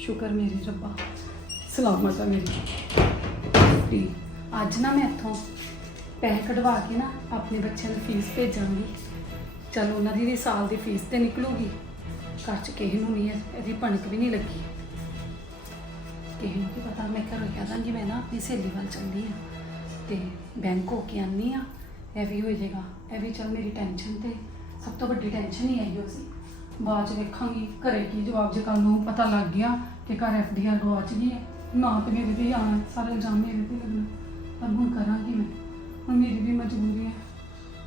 ਸ਼ੁਕਰ ਮੇਰੀ ਰੱਬਾ। ਸਲਾਮਤ ਆ ਮੇਰੀ ਤੇ ਅੱਜ ਨਾ ਮੈਂ ਇੱਥੋਂ ਪੈਸੇ ਕਢਵਾ ਕੇ ਨਾ ਆਪਣੇ ਬੱਚਿਆਂ ਦੀ ਫੀਸ ਭੇਜਾਂਗੀ। ਚਲ ਉਹਨਾਂ ਦੀ ਵੀ ਸਾਲ ਦੀ ਫੀਸ ਤੇ ਨਿਕਲੂਗੀ। ਘਰ 'ਚ ਕਿਸੇ ਨੂੰ ਨਹੀਂ ਇਹਦੀ ਭਣਕ ਵੀ ਨਹੀਂ ਲੱਗੀ। ਕਿਸੇ ਨੂੰ ਕੀ ਪਤਾ, ਮੈਂ ਘਰੋਂ ਕਹਿ ਦਾਂਗੀ, ਮੈਂ ਨਾ ਆਪਣੀ ਸਹੇਲੀ ਵੱਲ ਚੱਲਦੀ ਆ ਤੇ ਬੈਂਕ ਹੋ ਕੇ ਆਨੀ ਆ ਇਹ ਵੀ ਹੋ ਜਾਏਗਾ। ਇਹ ਵੀ ਚਲ ਮੇਰੀ ਟੈਨਸ਼ਨ ਤੇ ਸਭ ਤੋਂ ਵੱਡੀ ਟੈਨਸ਼ਨ ਹੀ ਆਈ ਹੋ ਸੀ ਬਾਅਦ ਚ ਵੇਖਾਂਗੀ ਘਰੇ ਕੀ ਜਵਾਬ ਜੇ ਕੱਲ ਨੂੰ ਪਤਾ ਲੱਗ ਗਿਆ ਕਿ ਘਰ ਐਫਡੀਆਰ ਗਵਾਚ ਗਈ ਹੈ। ਨਾ ਤੇ ਮੇਰੇ ਤੇ ਹੀ ਆਉਣਾ ਸਾਰਾ ਇਲਜ਼ਾਮ ਮੇਰੇ ਤੇ ਲੱਗਣਾ ਪਰ ਹੁਣ ਕਰਾਂਗੀ ਮੈਂ। ਹੁਣ ਮੇਰੀ ਵੀ ਮਜਬੂਰੀ ਹੈ।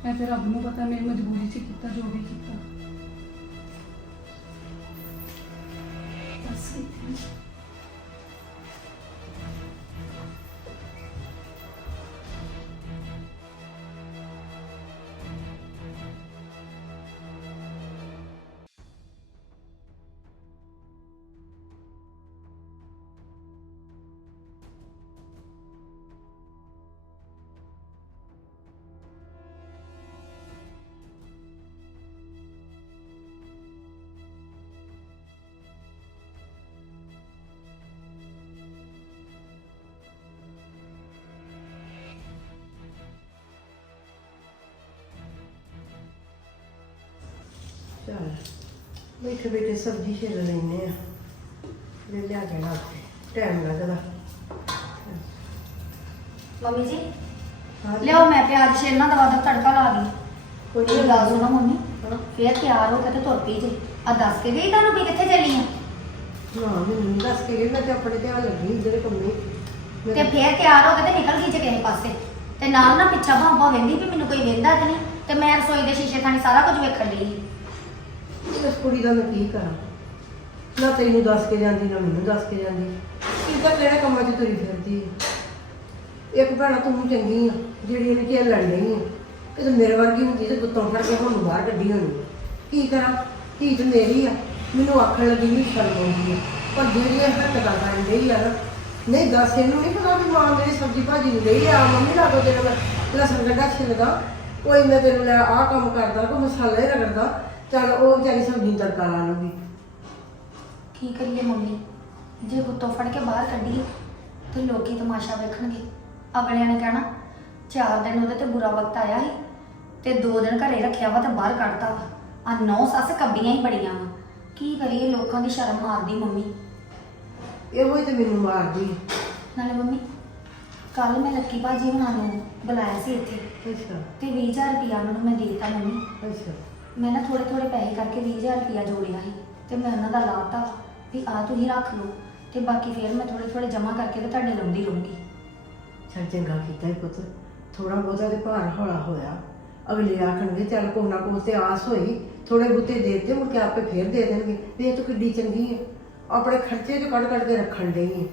ਮੈਂ ਤੇ ਰੱਬ ਨੂੰ ਪਤਾ, ਮੇਰੀ ਮਜਬੂਰੀ 'ਚ ਕੀਤਾ, ਜੋ ਵੀ ਕੀਤਾ। ਬੈਠੇ ਬੈਠੇ ਸਬਜ਼ੀ ਛਿੱਲ ਲੈਨੇ ਆ। ਲੈ ਲਿਆ ਕੇ ਲਾ ਕੇ ਟਾਈਮ ਲੱਗਦਾ। ਮੰਮੀ ਜੀ ਹਾਂ ਜੀ। ਲਿਓ ਮੈਂ ਪਿਆਜ਼ ਛੇਲਣਾ ਦਵਾ ਦਾ ਤੜਕਾ ਲਾ ਗਈ ਕੋਈ ਇਹ ਗੱਲ ਸੁਣੋ ਮੰਮੀ ਹਾਂ। ਫੇਰ ਤਿਆਰ ਹੋ ਕੇ ਤੇ ਤੁਰ ਪਈ ਜੀ। ਆ ਦੱਸ ਕੇ ਗਈ ਤੁਹਾਨੂੰ ਵੀ ਕਿੱਥੇ ਚੱਲੀ ਆ? ਨਾ ਮੈਨੂੰ ਨੀ ਦੱਸ ਕੇ ਗਈ ਮੈਂ ਤੇ ਆਪਣੇ ਧਿਆਨ ਲੱਗੀ ਇਧਰ ਕੰਮੇ ਤੇ ਫੇਰ ਤਿਆਰ ਹੋ ਕੇ ਤੇ ਨਿਕਲ ਗਈ ਜੇ ਕਿਸੇ ਪਾਸੇ। ਤੇ ਨਾਲ ਨਾ ਪਿੱਛਾ ਭਾਂਬਾ ਵੇਂਦੀ ਵੀ ਮੈਨੂੰ ਕੋਈ ਵੇਂਦਾ ਤੇ ਨਹੀਂ। ਤੇ ਮੈਂ ਰਸੋਈ ਦੇ ਸ਼ੀਸ਼ੇ ਥਾਣੀ ਸਾਰਾ ਕੁਝ ਵੇਖਣ ਲਈ ਇਸ ਕੁੜੀ ਦਾ ਮੈਂ ਕੀ ਕਰਾਂ? ਨਾ ਤੈਨੂੰ ਦੱਸ ਕੇ ਜਾਂਦੀ, ਨਾ ਮੈਨੂੰ ਦੱਸ ਕੇ ਜਾਂਦੀ। ਕੀ ਪਤਾ ਕੰਮਾਂ 'ਚ ਤੁਰੀ ਫਿਰਦੀ ਹੈ ਇੱਕ ਭੈਣਾ ਤੂੰ ਚੰਗੀ ਆ, ਜਿਹੜੀ ਇਹਨੇ ਕੀ ਲੜ ਰਹੀ ਆ। ਕਿਤੇ ਮੇਰੇ ਵਰਗੀ ਹੁੰਦੀ ਤੇ ਗੁੱਤੋਂ ਫੜ ਕੇ ਹੁਣ ਬਾਹਰ ਕੱਢੀ ਹੋਣੀ। ਕੀ ਕਰਾਂ? ਧੀ ਤੇ ਮੇਰੀ ਆ। ਮੈਨੂੰ ਆਖਣ ਲੱਗੀ ਨਹੀਂ ਸ਼ਰਮ ਆਉਂਦੀ ਆ। ਪਰ ਜਿਹੜੀ ਇਹ ਹਰਕਤਾਂ ਕਰਨ ਡਈ ਆ ਨਾ, ਨਹੀਂ ਦੱਸ, ਇਹਨੂੰ ਨਹੀਂ ਪਤਾ ਵੀ ਮਾਂ ਮੇਰੀ ਸਬਜ਼ੀ ਭਾਜੀ ਨੂੰ ਲਈ ਆ, ਮੰਮੀ ਲਾ ਦੋ ਤੇਰਾ ਮੈਂ ਲਸਣ ਗੱਡਾ ਛਿੱਲਦਾ। ਕੋਈ ਮੈਂ ਤੈਨੂੰ ਲੈ ਆਹ ਕੰਮ ਕਰਦਾ, ਕੋਈ ਮਸਾਲਾ ਹੀ ਰਗੜਦਾ। ਚੱਲ ਉਹ ਵਿਚਾਰੀ ਸਬਜ਼ੀ ਤੜਕਾ ਲਾ ਲੂਗੀ ਕੀ ਕਰੀਏ ਮੰਮੀ? ਜੇ ਗੁੱਤੋਂ ਫੜ ਕੇ ਬਾਹਰ ਕੱਢੀਏ ਤੇ ਲੋਕੀ ਤਮਾਸ਼ਾ ਵੇਖਣਗੇ। ਅਗਲਿਆਂ ਨੇ ਕਹਿਣਾ ਚਾਰ ਦਿਨ ਉਹਦੇ ਤੇ ਬੁਰਾ ਵਕਤ ਆਇਆ ਸੀ ਤੇ ਦੋ ਦਿਨ ਘਰੇ ਰੱਖਿਆ ਵਾ ਤੇ ਬਾਹਰ ਕੱਢਤਾ ਵਾ। ਆ ਨੌ ਸੱਸ ਕੱਬੀਆਂ ਹੀ ਬੜੀਆਂ ਵਾ। ਕੀ ਕਰੀਏ ਲੋਕਾਂ ਦੀ ਸ਼ਰਮ ਮਾਰਦੀ ਮੰਮੀ। ਇਹੋ ਹੀ ਤੇ ਮੈਨੂੰ ਮਾਰਦੀ। ਨਾਲੇ ਮੰਮੀ ਕੱਲ ਮੈਂ ਲੱਕੀ ਭਾਜੀ ਹੁਣਾਂ ਨੂੰ ਬੁਲਾਇਆ ਸੀ ਇੱਥੇ ਅੱਛਾ। ਤੇ 20000 ਰੁਪਇਆ ਉਹਨਾਂ ਨੂੰ ਮੈਂ ਦੇ ਦਿੱਤਾ ਮੰਮੀ। ਅੱਛਾ। ਮੈਂ ਨਾ ਥੋੜੇ ਥੋੜੇ ਪੈਸੇ ਕਰਕੇ 20000 ਰੁਪਇਆ ਜੋੜਿਆ ਸੀ ਤੇ ਮੈਂ ਉਹਨਾਂ ਦਾ ਲਾਤਾ ਵੀ ਆ ਤੁਸੀਂ ਰੱਖ ਲਓ ਤੇ ਬਾਕੀ ਫਿਰ ਮੈਂ ਥੋੜੇ ਥੋੜੇ ਜਮ੍ਹਾਂ ਕਰਕੇ ਤੇ ਤੁਹਾਡੇ ਲਾਉਂਦੀ ਰਹੂੰਗੀ। ਚੱਲ ਚੰਗਾ ਕੀਤਾ ਇਹ ਪੁੱਤ ਥੋੜਾ ਬਹੁਤਾ ਤੇ ਭਾਰ ਹੌਲਾ ਹੋਇਆ। ਅਗਲੇ ਆਖਣਗੇ ਚੱਲ ਕੋਹ ਨਾ ਕੋਹ ਤੇ ਆਸ ਹੋਈ ਥੋੜੇ ਬੁੱਤੇ ਦੇ ਦਿੱਤੇ ਮੁੜ ਕੇ ਆਪੇ ਫੇਰ ਦੇ ਦੇਣਗੇ। ਵੀ ਇਹ ਤਾਂ ਕਿੱਡੀ ਚੰਗੀ ਹੈ ਆਪਣੇ ਖਰਚੇ ਚ ਕੱਢ ਕੱਢ ਕੇ ਰੱਖਣ ਡਈ ਹੈ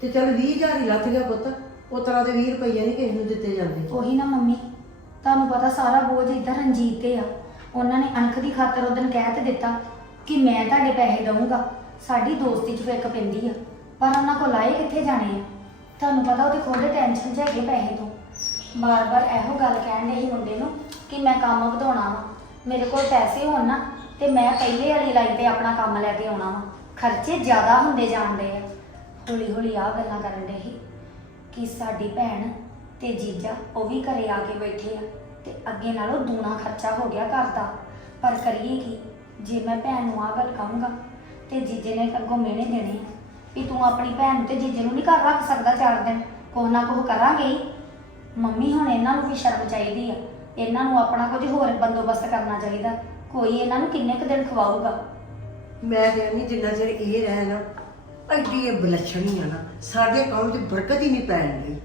ਤੇ ਚੱਲ 20000 ਹੀ ਲੱਥ ਗਿਆ ਪੁੱਤ ਉਹ ਤਰ੍ਹਾਂ ਦੇ 20 ਰੁਪਈਏ ਨਹੀਂ ਕਿਸੇ ਨੂੰ ਦਿੱਤੇ ਜਾਂਦੇ। ਉਹੀ ਨਾ ਮੰਮੀ ਤੁਹਾਨੂੰ ਪਤਾ ਸਾਰਾ ਬੋਝ ਇੱਧਰ ਰਣਜੀਤ ਤੇ ਆ। ਉਹਨਾਂ ਨੇ ਅਣਖ ਦੀ ਖਾਤਰ ਉਹਦਨ ਕਹਿ ਤੇ ਦਿੱਤਾ ਕਿ ਮੈਂ ਤੁਹਾਡੇ ਪੈਸੇ ਦਊਂਗਾ। ਸਾਡੀ ਦੋਸਤੀ 'ਚ ਫਿੱਕ ਪੈਂਦੀ ਆ। ਪਰ ਉਹਨਾਂ ਕੋਲ ਆਏ ਕਿੱਥੇ ਜਾਣੇ ਆ? ਤੁਹਾਨੂੰ ਪਤਾ ਉਹਦੇ ਖੋਦੇ ਟੈਨਸ਼ਨ 'ਚ ਹੈਗੇ ਪੈਸੇ ਤੋਂ। ਬਾਰ-ਬਾਰ ਇਹੋ ਗੱਲ ਕਹਿਣ ਦੇ ਸੀ ਮੁੰਡੇ ਨੂੰ ਕਿ ਮੈਂ ਕੰਮ ਵਧਾਉਣਾ ਵਾ। ਮੇਰੇ ਕੋਲ ਪੈਸੇ ਹੋਣ ਨਾ, ਤੇ ਮੈਂ ਪਹਿਲੇ ਵਾਲੀ ਲਾਈਨ ਤੇ ਆਪਣਾ ਕੰਮ ਲੈ ਕੇ ਆਉਣਾ ਵਾ। ਖਰਚੇ ਜ਼ਿਆਦਾ ਹੁੰਦੇ ਜਾਂਦੇ ਆ। ਹੌਲੀ ਹੌਲੀ ਆ ਗੱਲਾਂ ਕਰਨ ਦੇ ਸੀ ਕਿ ਸਾਡੀ ਭੈਣ ਤੇ ਜੀਜਾ ਉਹ ਵੀ ਘਰੇ ਆ ਕੇ ਬੈਠੇ ਆ। ਤੇ ਅੱਗੇ ਨਾਲੋਂ ਦੂਣਾ ਖਰਚਾ ਹੋ ਗਿਆ ਘਰ ਦਾ। ਪਰ ਕਰੀਏ ਕੀ? ਜੇ ਮੈਂ ਭੈਣ ਨੂੰ ਆਹ ਗੱਲ ਕਹੂੰਗਾ, ਤੇ ਜੀਜੇ ਨੇ ਅੱਗੋਂ ਮਿਹਣੇ ਦੇਣੇ ਆ ਵੀ ਤੂੰ ਆਪਣੀ ਭੈਣ ਨੂੰ ਤੇ ਜੀਜੇ ਨੂੰ ਨਹੀਂ ਘਰ ਰੱਖ ਸਕਦਾ ਚਾਰ ਦਿਨ। ਕੋਹ ਨਾ ਕੋਹ ਕਰਾਂਗੇ ਹੀ। ਮੰਮੀ ਹੁਣ ਇਹਨਾਂ ਨੂੰ ਵੀ ਸ਼ਰਮ ਚਾਹੀਦੀ ਆ। ਇਹਨਾਂ ਨੂੰ ਆਪਣਾ ਕੁਝ ਹੋਰ ਬੰਦੋਬਸਤ ਕਰਨਾ ਚਾਹੀਦਾ। ਕੋਈ ਇਹਨਾਂ ਨੂੰ ਕਿੰਨੇ ਕੁ ਦਿਨ ਖਵਾਊਗਾ? ਮੈਂ ਕਹਿੰਦੀ ਜਿੰਨਾ ਚਿਰ ਇਹ ਰਹਿ ਨਾ ਐਡੀ ਇਹ ਬਲਛਣੀ ਆ ਨਾ, ਸਾਡੇ ਕੰਮ 'ਚ ਬਰਕਤ ਹੀ ਨਹੀਂ ਪੈਣ ਦੀ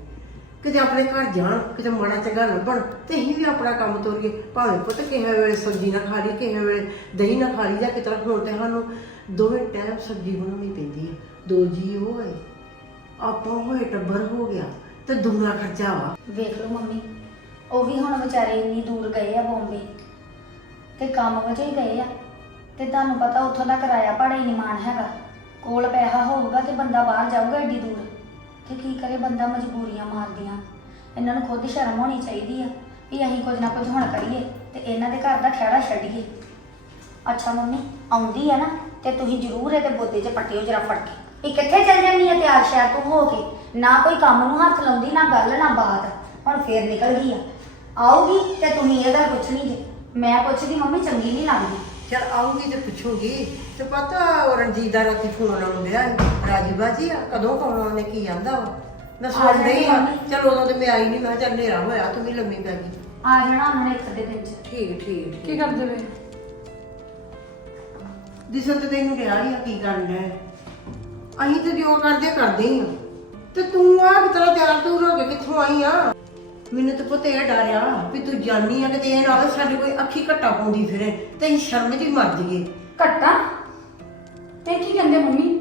ਕਿਤੇ ਆਪਣੇ ਘਰ ਜਾਣ, ਕਿਤੇ ਮਾੜਾ ਚੰਗਾ ਲੱਭਣ, ਤੇ ਅਸੀਂ ਵੀ ਆਪਣਾ ਕੰਮ ਤੋਰੀਏ। ਭਾਵੇਂ ਪੁੱਤ ਕਿਸੇ ਵੇਲੇ ਸਬਜ਼ੀ ਨਾ ਖਾ ਲਈ, ਕਿਸੇ ਵੇਲੇ ਦਹੀਂ ਨਾ ਖਾ ਲਈ ਜਾਂ ਕਿਤੇ ਹੁਣ ਤੇ ਸਾਨੂੰ ਦੋਵੇਂ ਟਾਈਮ ਸਬਜ਼ੀ ਬਣਾਉਣੀ ਪੈਂਦੀ ਹੈ ਦੋ ਜੀ ਹੋਏ ਆਪਾਂ ਹੋਏ ਟੱਬਰ ਹੋ ਗਿਆ, ਤੇ ਦੁਗਣਾ ਖਰਚਾ ਵਾ। ਵੇਖ ਲਓ ਮੰਮੀ, ਉਹ ਵੀ ਹੁਣ ਵਿਚਾਰੇ ਇੰਨੀ ਦੂਰ ਗਏ ਆ ਬੰਬੇ। ਤੇ ਕੰਮ ਵਜੋਂ ਹੀ ਗਏ ਆ। ਤੇ ਤੁਹਾਨੂੰ ਪਤਾ ਉੱਥੋਂ ਦਾ ਕਿਰਾਇਆ ਭਾੜਾ ਹੀ ਨਹੀਂ ਮਾਣ ਹੈਗਾ। ਕੋਲ ਪੈਸਾ ਹੋਊਗਾ ਤੇ ਬੰਦਾ ਬਾਹਰ ਜਾਊਗਾ ਏਡੀ ਦੂਰ। ਤੇ ਕੀ ਕਰੇ ਬੰਦਾ ਮਜਬੂਰੀਆਂ ਮਾਰਦੀਆਂ। ਇਹਨਾਂ ਨੂੰ ਖੁਦ ਸ਼ਰਮ ਹੋਣੀ ਚਾਹੀਦੀ ਆ ਵੀ ਅਸੀਂ ਕੁਝ ਨਾ ਕੁਝ ਹੁਣ ਕਰੀਏ ਤੇ ਇਹਨਾਂ ਦੇ ਘਰ ਦਾ ਖਹਿੜਾ ਛੱਡੀਏ। ਅੱਛਾ ਮੰਮੀ, ਆਉਂਦੀ ਆ ਨਾ ਤੇ ਤੁਸੀਂ ਜ਼ਰੂਰ ਇਹਦੇ ਬੋਦੇ 'ਚ ਪੱਟਿਓ ਜਰਾ ਫੜ ਕੇ। ਇਹ ਕਿੱਥੇ ਚੱਲ ਜਾਂਦੀ ਆ ਤਿਆਰ ਸ਼ਿਆਰ ਤੋਂ ਹੋ ਕੇ? ਨਾ ਕੋਈ ਕੰਮ ਨੂੰ ਹੱਥ ਲਾਉਂਦੀ, ਨਾ ਗੱਲ, ਨਾ ਬਾਤ। ਹੁਣ ਫੇਰ ਨਿਕਲ ਗਈ ਆ। ਆਊਗੀ ਤੇ ਤੁਸੀਂ ਇਹਦਾ ਪੁੱਛਣੀ ਜੇ ਮੈਂ ਪੁੱਛਦੀ, ਮੰਮੀ ਚੰਗੀ ਨਹੀਂ ਲੱਗਦੀ। ਚਲ ਆਉਂਗੀ ਤੇ ਪੁੱਛੂਗੀ। ਤੇ ਪਤਾ ਉਹ ਰਣਜੀਤ ਦਾ ਰਾਤੀ ਫੋਨ ਆਉਂਦਿਆ ਰਾਜੀ ਬਾਜੀ ਆ ਕਦੋਂ ਕੌਣ ਉਹਨੇ ਕੀ ਆਂਦਾ ਵਾ? ਮੈਂ ਸੁਣ ਰਹੀ ਆ। ਚਲ ਉਦੋਂ ਤੇ ਮੈਂ ਆਈ ਨਹੀਂ ਮੈਂ ਕਿਹਾ ਚੱਲ ਹਨੇਰਾ ਹੋਇਆ ਤੂੰ ਵੀ ਲੰਮੀ ਪੈ ਗਈ। ਆ ਜਾਣਾ ਉਹਨਾਂ ਇੱਕ ਅੱਧੇ ਦਿਨ ਚ। ਠੀਕ ਠੀਕ ਕੀ ਕਰਦੇ ਵੇ ਦਿਸਣ ਤੇ ਤੈਨੂੰ ਰਿਹਾ ਹੀ ਆ ਕੀ ਕਰਨ ਹੈ ਅਸੀਂ ਤੇ ਜੋ ਕਰਦੇ ਕਰਦੇ ਹੀ ਆ। ਤੇ ਤੂੰ ਆ ਕਿਤਰਾ ਤਿਆਰ ਤੂਰ ਹੋ ਕੇ ਕਿੱਥੋਂ ਆਈ ਆ? ਮੈਨੂੰ ਤਾਂ ਪੁੱਤ ਇਹ ਡਰਿਆ ਵੀ ਤੂੰ ਜਾਨੀ ਆ ਕਿਤੇ ਇਹ ਨਾ ਹੋਵੇ ਸਾਡੇ ਕੋਈ ਅੱਖੀ ਘੱਟਾ ਪਾਉਂਦੀ ਫਿਰੇ ਤੇ ਅਸੀਂ ਸ਼ਰਮ ਹੀ ਮਰ ਜਾਈਏ। ਘੱਟਾ? ਇਹ ਕੀ ਕਹਿੰਦੇ ਮੰਮੀ?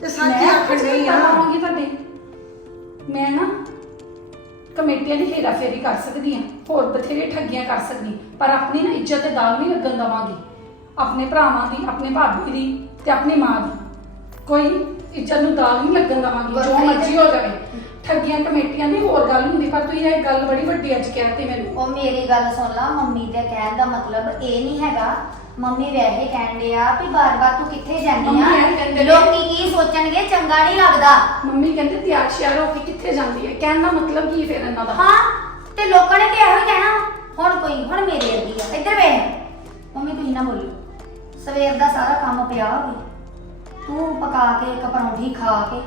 ਤੇ ਸੱਚ ਆਖਣ ਨਹੀਂ ਆ। ਆਵਾਂਗੀ ਤੁਹਾਡੇ। ਮੈਂ ਨਾ ਕਮੇਟੀਆਂ ਦੀ ਹੇਰਾਫੇਰੀ ਕਰ ਸਕਦੀ ਹਾਂ ਹੋਰ ਬਥੇਰੇ ਠੱਗੀਆਂ ਕਰ ਸਕਦੀ ਪਰ ਆਪਣੀ ਨਾ ਇੱਜ਼ਤ ਤੇ ਦਾਗ ਨਹੀਂ ਲੱਗਣ ਦਵਾਂਗੀ। ਆਪਣੇ ਭਰਾਵਾਂ ਦੀ ਆਪਣੇ ਭਾਬੀ ਦੀ ਤੇ ਆਪਣੀ ਮਾਂ ਦੀ। ਕੋਈ ਇੱਜ਼ਤ ਨੂੰ ਦਾਗ ਨਹੀਂ ਲੱਗਣ ਦਵਾਂਗੀ ਜੋ ਮਰਜ਼ੀ ਹੋ ਜਾਵੇ। ਠੱਗੀਆਂ ਕਮੇਟੀਆਂ ਦੀ ਹੋਰ ਗੱਲ ਹੁੰਦੀ ਪਰ ਤੁਸੀਂ ਇਹ ਗੱਲ ਬੜੀ ਵੱਡੀ ਅੱਜ ਕਹਿਤੀ ਮੈਨੂੰ। ਉਹ ਮੇਰੀ ਗੱਲ ਸੁਣ ਲਾ ਮੰਮੀ ਦੇ ਕਹਿਣ ਦਾ ਮਤਲਬ ਇਹ ਨਹੀਂ ਹੈਗਾ। ਮੰਮੀ ਵੈਸੇ ਕਹਿਣ ਡਿਆ ਵੀ ਬਾਰ-ਬਾਰ ਤੂੰ ਕਿੱਥੇ ਜਾਂਦੀ ਮੰਮੀ ਆ? ਕਹਿੰਦੇ ਨੇ- ਲੋਕੀ ਕੀ ਸੋਚਣਗੇ? ਚੰਗਾ ਨਹੀਂ ਲੱਗਦਾ। ਮੰਮੀ ਕਹਿੰਦੇ ਤਿਆਰ ਸ਼ਿਆਰ ਹੋ ਕੇ ਕਿੱਥੇ ਜਾਂਦੀ ਹੈ? ਕਹਿਣ ਦਾ ਮਤਲਬ ਕੀ ਫਿਰ ਇਹਨਾਂ ਦਾ? ਹਾਂ ਤੇ ਲੋਕਾਂ ਨੇ ਤੇ ਇਹੋ ਹੀ ਕਹਿਣਾ। ਹੁਣ ਕੋਈ ਹੁਣ ਮੇਰੇ ਅੱਗੀ ਆ। ਇੱਧਰ ਵੇਖ। ਮੰਮੀ ਤੁਸੀਂ ਨਾ ਬੋਲੋ। ਸਵੇਰ ਦਾ ਸਾਰਾ ਕੰਮ ਪਿਆ ਹੋਵੇ। ਤੂੰ ਪਕਾ ਕੇ ਇੱਕ ਪਰੌਂਠੀ ਖਾ ਕੇ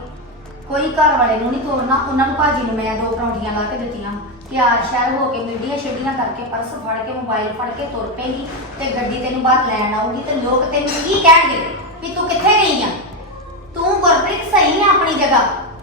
ਕੋਈ ਘਰ ਵਾਲੇ ਨੂੰ ਨਹੀਂ ਤੋਰਨਾ, ਉਹਨਾਂ ਨੂੰ ਭਾਜੀ ਨੂੰ ਮੈਂ ਦੋ ਪਰੌਂਠੀਆਂ ਲਾ ਕੇ ਦਿੱਤੀਆਂ। ਤਿਆਰ ਸ਼ਾਰ ਹੋ ਕੇ ਮੀਡੀਆਂ ਛੱਡੀਆਂ ਕਰਕੇ ਪਰਸ ਫੜ ਕੇ, ਮੋਬਾਈਲ ਫੜ ਕੇ ਤੁਰ ਪਏਗੀ ਤੇ ਗੱਡੀ ਤੈਨੂੰ ਬਾਹਰ ਲੈਣ ਆਊਗੀ ਤੇ ਲੋਕ ਤੈਨੂੰ ਕੀ ਕਹਿਣਗੇ ਵੀ ਤੂੰ ਕਿੱਥੇ ਗਈ ਆ? ਤੂੰ ਗੁਰਪ੍ਰੀਤ ਸਹੀ ਹੈ ਆਪਣੀ ਜਗ੍ਹਾ।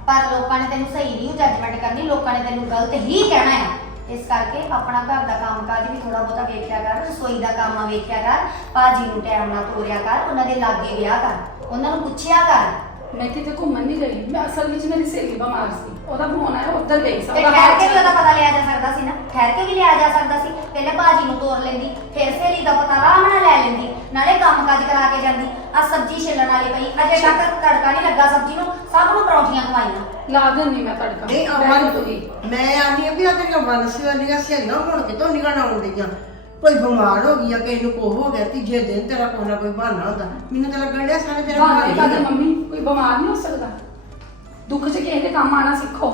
ਪਰ ਲੋਕਾਂ ਨੇ ਤੈਨੂੰ ਸਹੀ ਨਹੀਂ ਜੱਜਮੈਂਟ ਕਰਨੀ, ਲੋਕਾਂ ਨੇ ਤੈਨੂੰ ਗਲਤ ਹੀ ਕਹਿਣਾ ਹੈ ਇਸ ਕਰਕੇ ਆਪਣਾ ਘਰ ਦਾ ਕੰਮਕਾਜ ਵੀ ਥੋੜਾ ਬਹੁਤਾ ਵੇਖਿਆ ਕਰ, ਰਸੋਈ ਦਾ ਕੰਮ ਵੇਖਿਆ ਕਰ, ਭਾਜੀ ਨੂੰ ਟਾਈਮ ਨਾਲ ਤੋਰਿਆ ਕਰ, ਉਹਨਾਂ ਦੇ ਲਾਗੇ ਵਿਆਹ ਕਰ, ਉਹਨਾਂ ਨੂੰ ਪੁੱਛਿਆ ਕਰ। ਮੈਂ ਕਿਤੇ ਘੁੰਮਣ ਨਹੀਂ ਗਈ। ਮੈਂ ਅਸਲ ਵਿੱਚ ਮੇਰੀ ਸਹੇਲੀ ਬਿਮਾਰ ਸੀ। ਉਹਦਾ ਫੋਨ ਆਇਆ ਉੱਧਰ ਗਈ ਸੀ ਤੇ ਉਹਦਾ ਠਹਿਰ ਕੇ ਵੀ ਹਾਲ ਉਹਦਾ ਪਤਾ ਲਿਆ ਜਾ ਸਕਦਾ ਸੀ ਨਾ। ਠਹਿਰ ਕੇ ਵੀ ਲਿਆ ਜਾ ਸਕਦਾ ਸੀ। ਪਹਿਲੇ ਭਾਜੀ ਨੂੰ ਤੋਰ ਲੈਂਦੀ ਫਿਰ ਸਹੇਲੀ ਦਾ ਪਤਾ ਆਰਾਮ ਨਾਲ ਲੈ ਲੈਂਦੀ ਨਾਲੇ ਕੰਮ ਕਾਜ ਕਰਾ ਕੇ ਜਾਂਦੀ। ਆ ਸਬਜ਼ੀ ਛਿੱਲਣ ਵਾਲੀ ਪਈ। ਅਜੇ ਤੱਕ ਤੜਕਾ ਨਹੀਂ ਲੱਗਾ ਸਬਜ਼ੀ ਨੂੰ। ਸਭ ਨੂੰ ਪਰੌਂਠੀਆਂ ਖਵਾਈਆਂ। ਲਾ ਦਿੰਦੀ ਮੈਂ ਤੜਕਾ। ਨਹੀਂ ਦਿਓ ਜੀ। ਮੈਂ ਆਨੀ ਆ ਵੀ ਆ ਤੇਰੀਆਂ ਵੰਸ ਵਾਲੀਆਂ ਸਹੇਲੀਆਂ ਹੁਣ ਕਿਤੋਂ ਨਿਕਲਣ ਆਉਂਦੀਆਂ ਕੋਈ ਬਿਮਾਰ ਹੋ ਗਈ ਆ ਕਿਸੇ ਨੂੰ ਕੋ ਹੋ ਗਿਆ ਤੀਜੇ ਦਿਨ ਤੇਰਾ ਕੋਈ ਨਾ ਕੋਈ ਬਹਾਨਾ ਹੁੰਦਾ। ਮੈਨੂੰ ਤਾਂ ਲੱਗਣ ਡਿਆ ਸਾਰੇ ਤੇਰਾ ਕਾਹਦੇ ਹੀ ਆ। ਮੰਮੀ ਕੋਈ ਬਿਮਾਰ ਨਹੀਂ ਹੋ ਸਕਦਾ। ਦੁੱਖ 'ਚ ਕਿਸੇ ਦੇ ਕੰਮ ਆਣਾ ਸਿੱਖੋ।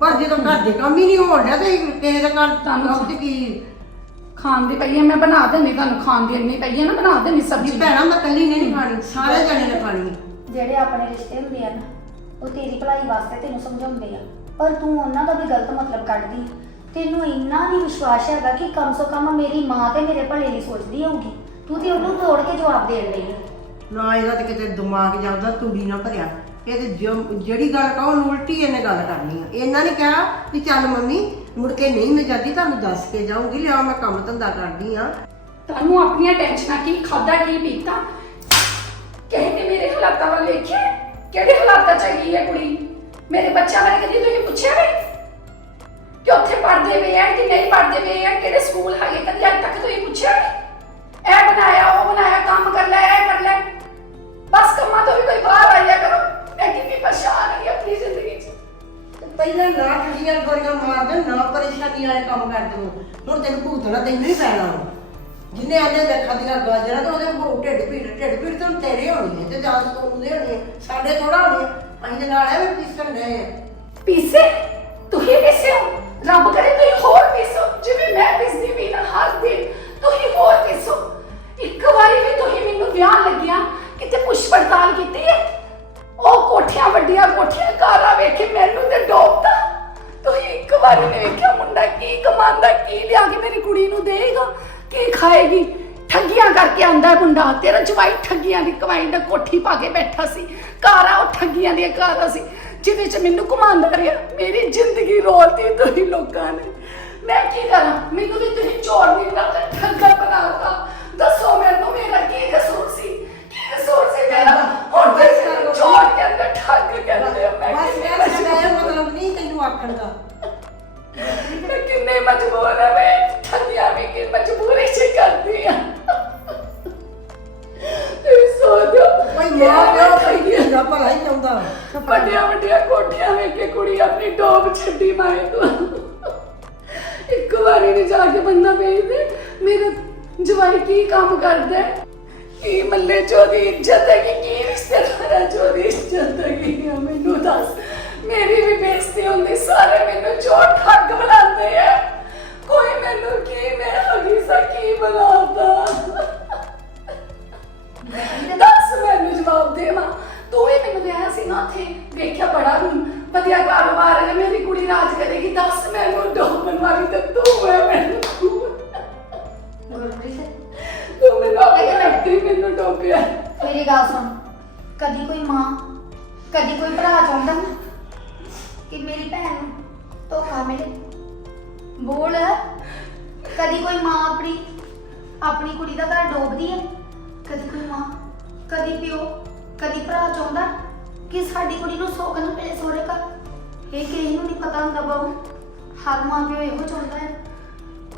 ਪਰ ਜਦੋਂ ਘਰ ਦੇ ਕੰਮ ਹੀ ਨਹੀਂ ਹੋਣ ਡਿਆ ਤੇ ਕਿਸੇ ਦੇ ਘਰ ਤੁਹਾਨੂੰ- ਕੰਮ ਤੇ ਕੀ? ਖਾਣ ਦੀ ਪਈ ਹੈ ਮੈਂ ਬਣਾ ਦਿੰਦੀ ਤੁਹਾਨੂੰ ਖਾਣ ਦੀ ਇੰਨੀ ਪਈ ਹੈ ਨਾ ਬਣਾ ਦਿੰਦੀ ਜੀ ਸਬਜ਼ੀ ਭੈਣਾ ਮੈਂ ਕੱਲੀ ਨਹੀਂ ਖਾਣੀ ਸਾਰੇ ਜਣੇ ਨੇ ਖਾਣੀ। ਜਿਹੜੇ ਆਪਣੇ ਰਿਸ਼ਤੇ ਹੁੰਦੇ ਆ ਨਾ ਉਹ ਤੇਰੀ ਭਲਾਈ ਵਾਸਤੇ ਤੈਨੂੰ ਸਮਝਾਉਂਦੇ ਆ। ਪਰ ਤੂੰ ਉਹਨਾਂ ਦਾ ਵੀ ਗਲਤ ਮਤਲਬ ਕੱਢਦੀ। ਤੈਨੂੰ ਇੰਨਾ ਨਹੀਂ ਵਿਸ਼ਵਾਸ ਹੈਗਾ ਕਿ ਕਮ ਸੋ ਕਮ ਮੇਰੀ ਮਾਂ ਤੇ ਮੇਰੇ ਭਲੇ ਲਈ ਸੋਚਦੀ ਹੋਊਗੀ। ਤੂੰ ਤੇ ਉਹਨੂੰ ਤੋੜ ਕੇ ਜਵਾਬ ਦੇਣ ਲਈ ਆ। ਨਾ ਇਹਦਾ ਤੇ ਕਿਤੇ ਦਿਮਾਗ ਜਾਂਦਾ ਤੂੜੀ ਨਾ ਭਰਿਆ। ਇਹ ਤੇ ਜੋ- ਜਿਹੜੀ ਗੱਲ ਕਹੋ ਉਹਨੂੰ ਉਲਟੀ ਇਹਨੇ ਗੱਲ ਕਰਨੀ ਆ। ਇਹਨਾਂ ਨੇ ਕਿਹਾ ਕਿ ਚੱਲ ਮੰਮੀ ਮੁੜ ਕੇ ਨਹੀਂ ਮੈਂ ਜਾਂਦੀ ਤੁਹਾਨੂੰ ਦੱਸ ਕੇ ਜਾਊਂਗੀ ਲਿਆ ਮੈਂ ਕੰਮ ਧੰਦਾ ਕਰਦੀ ਆ। ਤੁਹਾਨੂੰ ਆਪਣੀਆਂ ਟੈਨਸ਼ਨਾਂ ਕੀ ਖਾਦਾ ਕੀ ਪੀਤਾ? ਕਿਸੇ ਨੇ ਮੇਰੇ ਹਾਲਾਤਾਂ ਵੱਲ ਵੇਖਿਆ? ਕਿਹੜੇ ਹਾਲਾਤਾਂ ਚ ਹੈਗੀ ਹੈ ਕੁੜੀ? ਮੇਰੇ ਬੱਚਿਆਂ ਬਾਰੇ ਕਦੀ ਤੁਸੀਂ ਪੁੱਛਿਆ ਵੀ ਕਿ ਉੱਥੇ ਪੜ੍ਹਦੇ ਪਏ ਆ ਕਿ ਨਹੀਂ ਪੜ੍ਹਦੇ ਪਏ ਆ ਕਿਹੜੇ ਸਕੂਲ ਹੈਗੇ ਕਦੀ ਅੱਜ ਤੱਕ ਤੁਸੀਂ ਪੁੱਛਿਆ ਵੀ ਇਹ ਬਣਾਇਆ ਉਹ ਬਣਾਇਆ ਕੰਮ ਕਰ ਲੈ ਇਹ ਕਰ ਲੈ। ਬਸ ਕੰਮਾਂ ਤੋਂ ਵੀ ਕੋਈ ਬਾਹਰ ਆਇਆ ਕਰੋ। ਮੈਂ ਕਿੰਨੀ ਪਰੇਸ਼ਾਨ ਹਾਂ ਆਪਣੀ ਜ਼ਿੰਦਗੀ 'ਚ। ਪਹਿਲਾਂ ਨਾ ਠੱਗੀਆਂ ਗੋਲੀਆਂ ਮਾਰਦੇ ਨਾ ਪਰੇਸ਼ਾਨੀ ਵਾਲੇ ਕੰਮ ਕਰਦੇ ਹੋ ਹੁਣ ਤੈਨੂੰ ਭੁਗਤਣਾ ਤੈਨੂੰ ਹੀ ਪੈਣਾ। ਵਾ। ਜਿੰਨੇ ਆਨੇ ਦੇਖਾ ਦੀਆਂ ਗਾਜਰਾਂ ਤਾਂ ਉਹਦੇ ਕੋਲ ਢਿੱਡ ਪੀੜ ਢਿੱਡ ਪੀੜ ਤਾਂ ਤੇਰੇ ਹੋਣੀ ਹੈ ਤੇ ਜਾਂ ਉਹਦੇ ਹੋਣੀ ਹੈ ਸਾਡੇ ਥੋੜਾ ਹੋਣੀ ਹੈ। ਅਸੀਂ ਦੇ ਨਾਲ ਐਵੇਂ ਪਿਸਣ ਦੇ ਪੀਸੇ? ਰੱਬ ਕਰੇ, ਤੁਸੀਂ ਹੋਰ ਪੀਸੋ ਜਿਵੇਂ ਮੈਂ ਪੀਸਦੀ ਵੀ ਨਾ ਹਰ ਦਿਨ, ਤੁਸੀਂ ਹੋਰ ਪੀਸੋ ਇੱਕ ਵਾਰੀ ਵੀ ਤੁਸੀਂ ਮੈਨੂੰ ਵਿਆਹ ਲੱਗਿਆ, ਕਿਤੇ ਪੁੱਛ ਪੜਤਾਲ ਕੀਤੀ ਹੈ? ਉਹ ਕੋਠੀਆਂ, ਵੱਡੀਆਂ ਕੋਠੀਆਂ, ਕਾਰਾਂ ਵੇਖ, ਮੈਨੂੰ ਤੇ ਡੋਬਦਾ ਤੁਸੀਂ ਇੱਕ ਵਾਰੀ ਨੇ ਵੇਖਿਆ ਮੁੰਡਾ, ਕੀ ਕਮਾਉਂਦਾ ਕੀ ਲਿਆ ਕੇ ਮੇਰੀ ਕੁੜੀ ਨੂੰ ਦੇਗਾ ਕੀ ਖਾਏਗੀ? ਠੱਗੀਆਂ ਕਰਕੇ ਆਂਦਾ ਮੁੰਡਾ। ਤੇਰਾ ਜਵਾਈ ਠੱਗੀਆਂ ਦੀ ਕਮਾਈ ਦਾ ਕੋਠੀ ਪਾ ਕੇ ਬੈਠਾ ਸੀ। ਕਾਰਾਂ, ਉਹ ਠੱਗੀਆਂ ਦੀਆਂ ਕਾਰਾਂ ਸੀ। ਜਿਹਦੇ ਚ ਮੈਨੂੰ ਘੁਮਾਉਂਦਾ ਰਿਹਾ ਮੇਰੀ ਜ਼ਿੰਦਗੀ ਰੋਲਤੀ ਤੁਸੀਂ ਲੋਕਾਂ ਨੇ। ਮੈਂ ਕੀ ਕਰਾਂ? ਮੈਨੂੰ ਵੀ ਤੁਸੀਂ ਚੋਰ ਨਹੀਂ ਨਾ ਠੱਗਾ ਬਣਾਤਾ ਦੱਸੋ ਮੈਨੂੰ ਮੇਰਾ ਕੀ ਕਸੂਰ ਸੀ? ਕੀ ਕਸੂਰ ਸੀ ਮੇਰਾ? ਹੁਣ ਤੁਸੀਂ ਮੈਨੂੰ ਚੋਰ ਕਹਿੰਦੇ ਠੱਗ ਕਹਿੰਦੇ ਹੋ, ਮੈਂ ਬਸ ਇਹ ਮਜਬੂਰ ਮਤਲਬ ਨਹੀਂ ਤੈਨੂੰ ਆਖਣ ਦਾ। ਮੈਂ ਕਿੰਨੇ ਮਜਬੂਰ ਹਾਂ ਮੈਂ ਠੱਗਿਆ ਵੀ ਕਿ ਮਜਬੂਰੀ ਚ ਕਰਦੀ ਆ। ਸੋਚੋ ਕੋਈ ਮਾਂ ਪਿਓ ਕੋਈ ਦਾ ਭਲਾ ਹੀ ਚਾਹੁੰਦਾ ਵੱਡੀਆਂ ਵੱਡੀਆਂ ਕੋਠੀਆਂ ਵੇਖ ਕੇ ਕੁੜੀ ਆਪਣੀ ਡੋਬ ਛੱਡੀ ਮਾਏ ਤੋਂ। ਇੱਕ ਵਾਰੀ ਨਹੀਂ ਜਾ ਕੇ ਬੰਦਾ ਵੇਖਦੇ ਮੇਰਾ ਜਵਾਈ ਕੀ ਕੰਮ ਕਰਦਾ ਹੈ? ਕੀ ਮੱਲੇ ਚੋਂ ਦੀ ਇੱਜ਼ਤ ਹੈ ਕਿ ਕੀ ਰਿਸ਼ਤੇਦਾਰਾਂ ਚੋਂ ਦੀ ਇੱਜ਼ਤ ਜ਼ਿੰਦਗੀ ਆ ਮੈਨੂੰ ਦੱਸ। ਮੇਰੀ ਵੀ ਬੇਇੱਜ਼ਤੀ ਹੁੰਦੀ ਸਾਰੇ ਮੈਨੂੰ ਚੋਟ ਠੱਗ ਬੁਲਾਉਂਦੇ ਆ। ਕੋਈ ਮੈਨੂੰ ਕੀ ਮੈਂ ਹਗੀ ਸਾ ਕੀ ਬਣਾਉਂਦਾ ਦੱਸ ਮੈਨੂੰ ਜਵਾਬ ਦੇ ਮਾਂ। ਤੂੰ ਹੀ ਮੈਨੂੰ ਵਿਆਹ ਸੀ ਨਾ ਉੱਥੇ ਵੇਖਿਆ ਬੜਾ ਵਧੀਆ ਕਾਰੋਬਾਰ ਹੈ ਮੇਰੀ ਕੁੜੀ ਰਾਜ ਕਰੇਗੀ ਦੱਸ ਮੈਨੂੰ ਡੋਬਣ ਵਾਲੀ ਤਾਂ ਤੂੰ ਹੈ ਮੈਨੂੰ ਗੁਰਪ੍ਰੀਤ ਤੂੰ ਮੈਨੂੰ ਆਪਣੇ ਹੱਥੀ ਮੈਨੂੰ ਡੋਬਿਆ ਮੇਰੀ ਗੱਲ ਸੁਣ। ਕਦੀ ਕੋਈ ਮਾਂ ਕਦੀ ਕੋਈ ਭਰਾ ਚਾਹੁੰਦਾ ਨਾ ਕਿ ਮੇਰੀ ਭੈਣ ਨੂੰ ਧੋਖਾ ਮਿਲੇ? ਬੋਲ। ਕਦੀ ਕੋਈ ਮਾਂ ਆਪਣੀ ਆਪਣੀ ਕੁੜੀ ਦਾ ਘਰ ਡੋਬਦੀ ਹੈ? ਕਦੀ ਕੋਈ ਮਾਂ, ਕਦੀ ਪਿਓ, ਕਦੀ ਭਰਾ ਚਾਹੁੰਦਾ ਕਿ ਸਾਡੀ ਕੁੜੀ ਨੂੰ ਸੁੱਖ ਨੂੰ ਮਿਲੇ ਸੋਹਰੇ ਘਰ। ਇਹ ਕਿਸੇ ਨੂੰ ਨਹੀਂ ਪਤਾ ਹੁੰਦਾ ਬਾਬੂ ਹਰ ਮਾਂ ਪਿਓ ਇਹੋ ਚਾਹੁੰਦਾ ਹੈ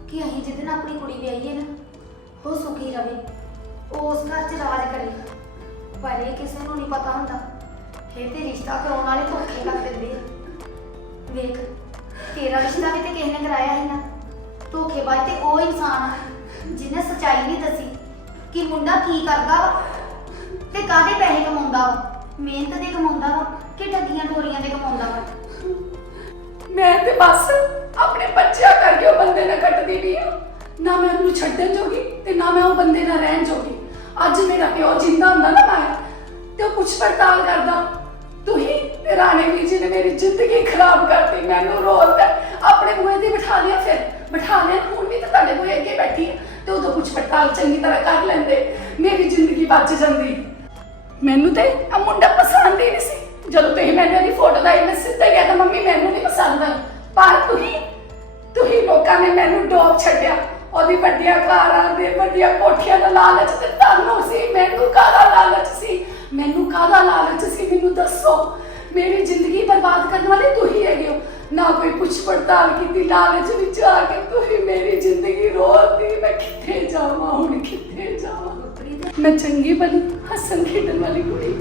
ਕਿ ਅਸੀਂ ਜਿਹਦੇ ਨਾਲ ਆਪਣੀ ਕੁੜੀ ਵਿਆਹੀਏ ਨਾ, ਉਹ ਸੁਖੀ ਰਵੇ, ਉਹ ਉਸ ਘਰ 'ਚ ਰਾਜ ਕਰੇ। ਪਰ ਇਹ ਕਿਸੇ ਨੂੰ ਨਹੀਂ ਪਤਾ ਹੁੰਦਾ। ਇਹ ਤੇ ਰਿਸ਼ਤਾ ਕਰਾਉਣ ਵਾਲੇ ਧੋਖੇ ਕਰ ਦਿੰਦੇ ਆ। ਵੇਖ, ਤੇਰਾ ਰਿਸ਼ਤਾ ਵੀ ਤੇ ਕਿਸੇ ਨੇ ਕਰਾਇਆ ਸੀ ਨਾ। ਧੋਖੇਬਾਜ਼ ਤੇ ਉਹ ਇਨਸਾਨ ਆ, ਜਿਹਨੇ ਸੱਚਾਈ ਨਹੀਂ ਦੱਸੀ। ਕਿ ਮੁੰਡਾ ਕੀ ਕਰਦਾ ਵਾ ਤੇ ਕਾਹਦੇ ਪੈਸੇ ਕਮਾਉਂਦਾ ਵਾ? ਮਿਹਨਤ ਦੇ ਕਮਾਉਂਦਾ ਵਾ ਕਿ ਠੱਗੀਆਂ ਟੋਰੀਆਂ ਦੇ ਕਮਾਉਂਦਾ ਵਾ? ਮੈਂ ਤੇ ਬਸ ਆਪਣੇ ਬੱਚਿਆਂ ਕਰਕੇ ਉਹ ਬੰਦੇ ਨਾਲ ਕੱਟਦੀ ਵੀ ਆ ਨਾ ਮੈਂ ਉਹਨੂੰ ਛੱਡਣ ਜੋਗੀ ਤੇ ਨਾ ਮੈਂ ਉਹ ਬੰਦੇ ਨਾਲ ਰਹਿਣ ਜੋਗੀ। ਅੱਜ ਮੇਰਾ ਪਿਓ ਜਿੰਦਾ ਹੁੰਦਾ ਨਾ ਮੈਂ ਤੇ ਉਹ ਪੁੱਛ ਪੜਤਾਲ ਕਰਦਾ। ਤੂੰ ਹੀ ਤੇ ਰਾਣੇ ਵੀ ਜੀ ਨੇ ਮੇਰੀ ਜ਼ਿੰਦਗੀ ਖਰਾਬ ਕਰਤੀ। ਮੈਨੂੰ ਰੋਲਦਾ ਆਪਣੇ ਮੂਹੇ ਤੇ ਬਿਠਾ ਲਿਆ ਫਿਰ। ਬਿਠਾ ਲਿਆ। ਹੁਣ ਵੀ ਤਾਂ ਤੁਹਾਡੇ ਮੂਹੇ ਅੱਗੇ ਬੈਠੀ ਹੈ। ਤੇ ਉਦੋਂ ਪੁੱਛ ਪੜਤਾਲ ਚੰਗੀ ਤਰ੍ਹਾਂ ਕਰ ਲੈਂਦੇ, ਮੇਰੀ ਜ਼ਿੰਦਗੀ ਬਚ ਜਾਂਦੀ। ਮੈਨੂੰ ਤੇ ਆ ਮੁੰਡਾ ਪਸੰਦ ਹੀ ਨਹੀਂ ਸੀ। ਜਦੋਂ ਤੁਸੀਂ ਮੈਨੂੰ ਇਹਦੀ ਫੋਟੋ ਦਾ ਮੈਂ ਸਿੱਧਾ ਗਿਆ ਤਾਂ ਮੰਮੀ, ਮੈਨੂੰ ਨਹੀਂ ਪਸੰਦ ਆਈ। ਪਰ ਤੁਸੀਂ ਤੁਸੀਂ ਲੋਕਾਂ ਨੇ ਮੈਨੂੰ ਡੋਬ ਛੱਡਿਆ। ਉਹਦੀ ਵੱਡੀਆਂ ਕਾਰਾਂ ਦੇ, ਵੱਡੀਆਂ ਕੋਠੀਆਂ ਦਾ ਲਾਲਚ ਤੇ ਤੁਹਾਨੂੰ ਸੀ। ਮੈਨੂੰ ਕਾਹਦਾ ਲਾਲਚ ਸੀ? ਮੈਨੂੰ ਕਾਹਦਾ ਲਾਲਚ ਸੀ? ਮੈਨੂੰ ਦੱਸੋ। ਮੇਰੀ ਜ਼ਿੰਦਗੀ ਬਰਬਾਦ ਕਰਨ ਵਾਲੇ ਤੁਸੀਂ ਹੈਗੇ ਹੋ। ਨਾ ਕੋਈ ਪੁੱਛ ਪੜਤਾਲ ਕੀਤੀ, ਲਾਲਚ ਵਿੱਚ ਆ ਕੇ ਤੁਸੀਂ ਮੇਰੀ ਜ਼ਿੰਦਗੀ ਰੋਲਦੀ ਮੈਂ ਕਿੱਥੇ ਜਾਵਾਂ, ਹੁਣ ਕਿੱਥੇ ਜਾਵਾਂ? ਮੈਂ ਚੰਗੀ ਬਣੀ ਹੱਸਣ ਖੇਡਣ ਵਾਲੀ ਕੁੜੀ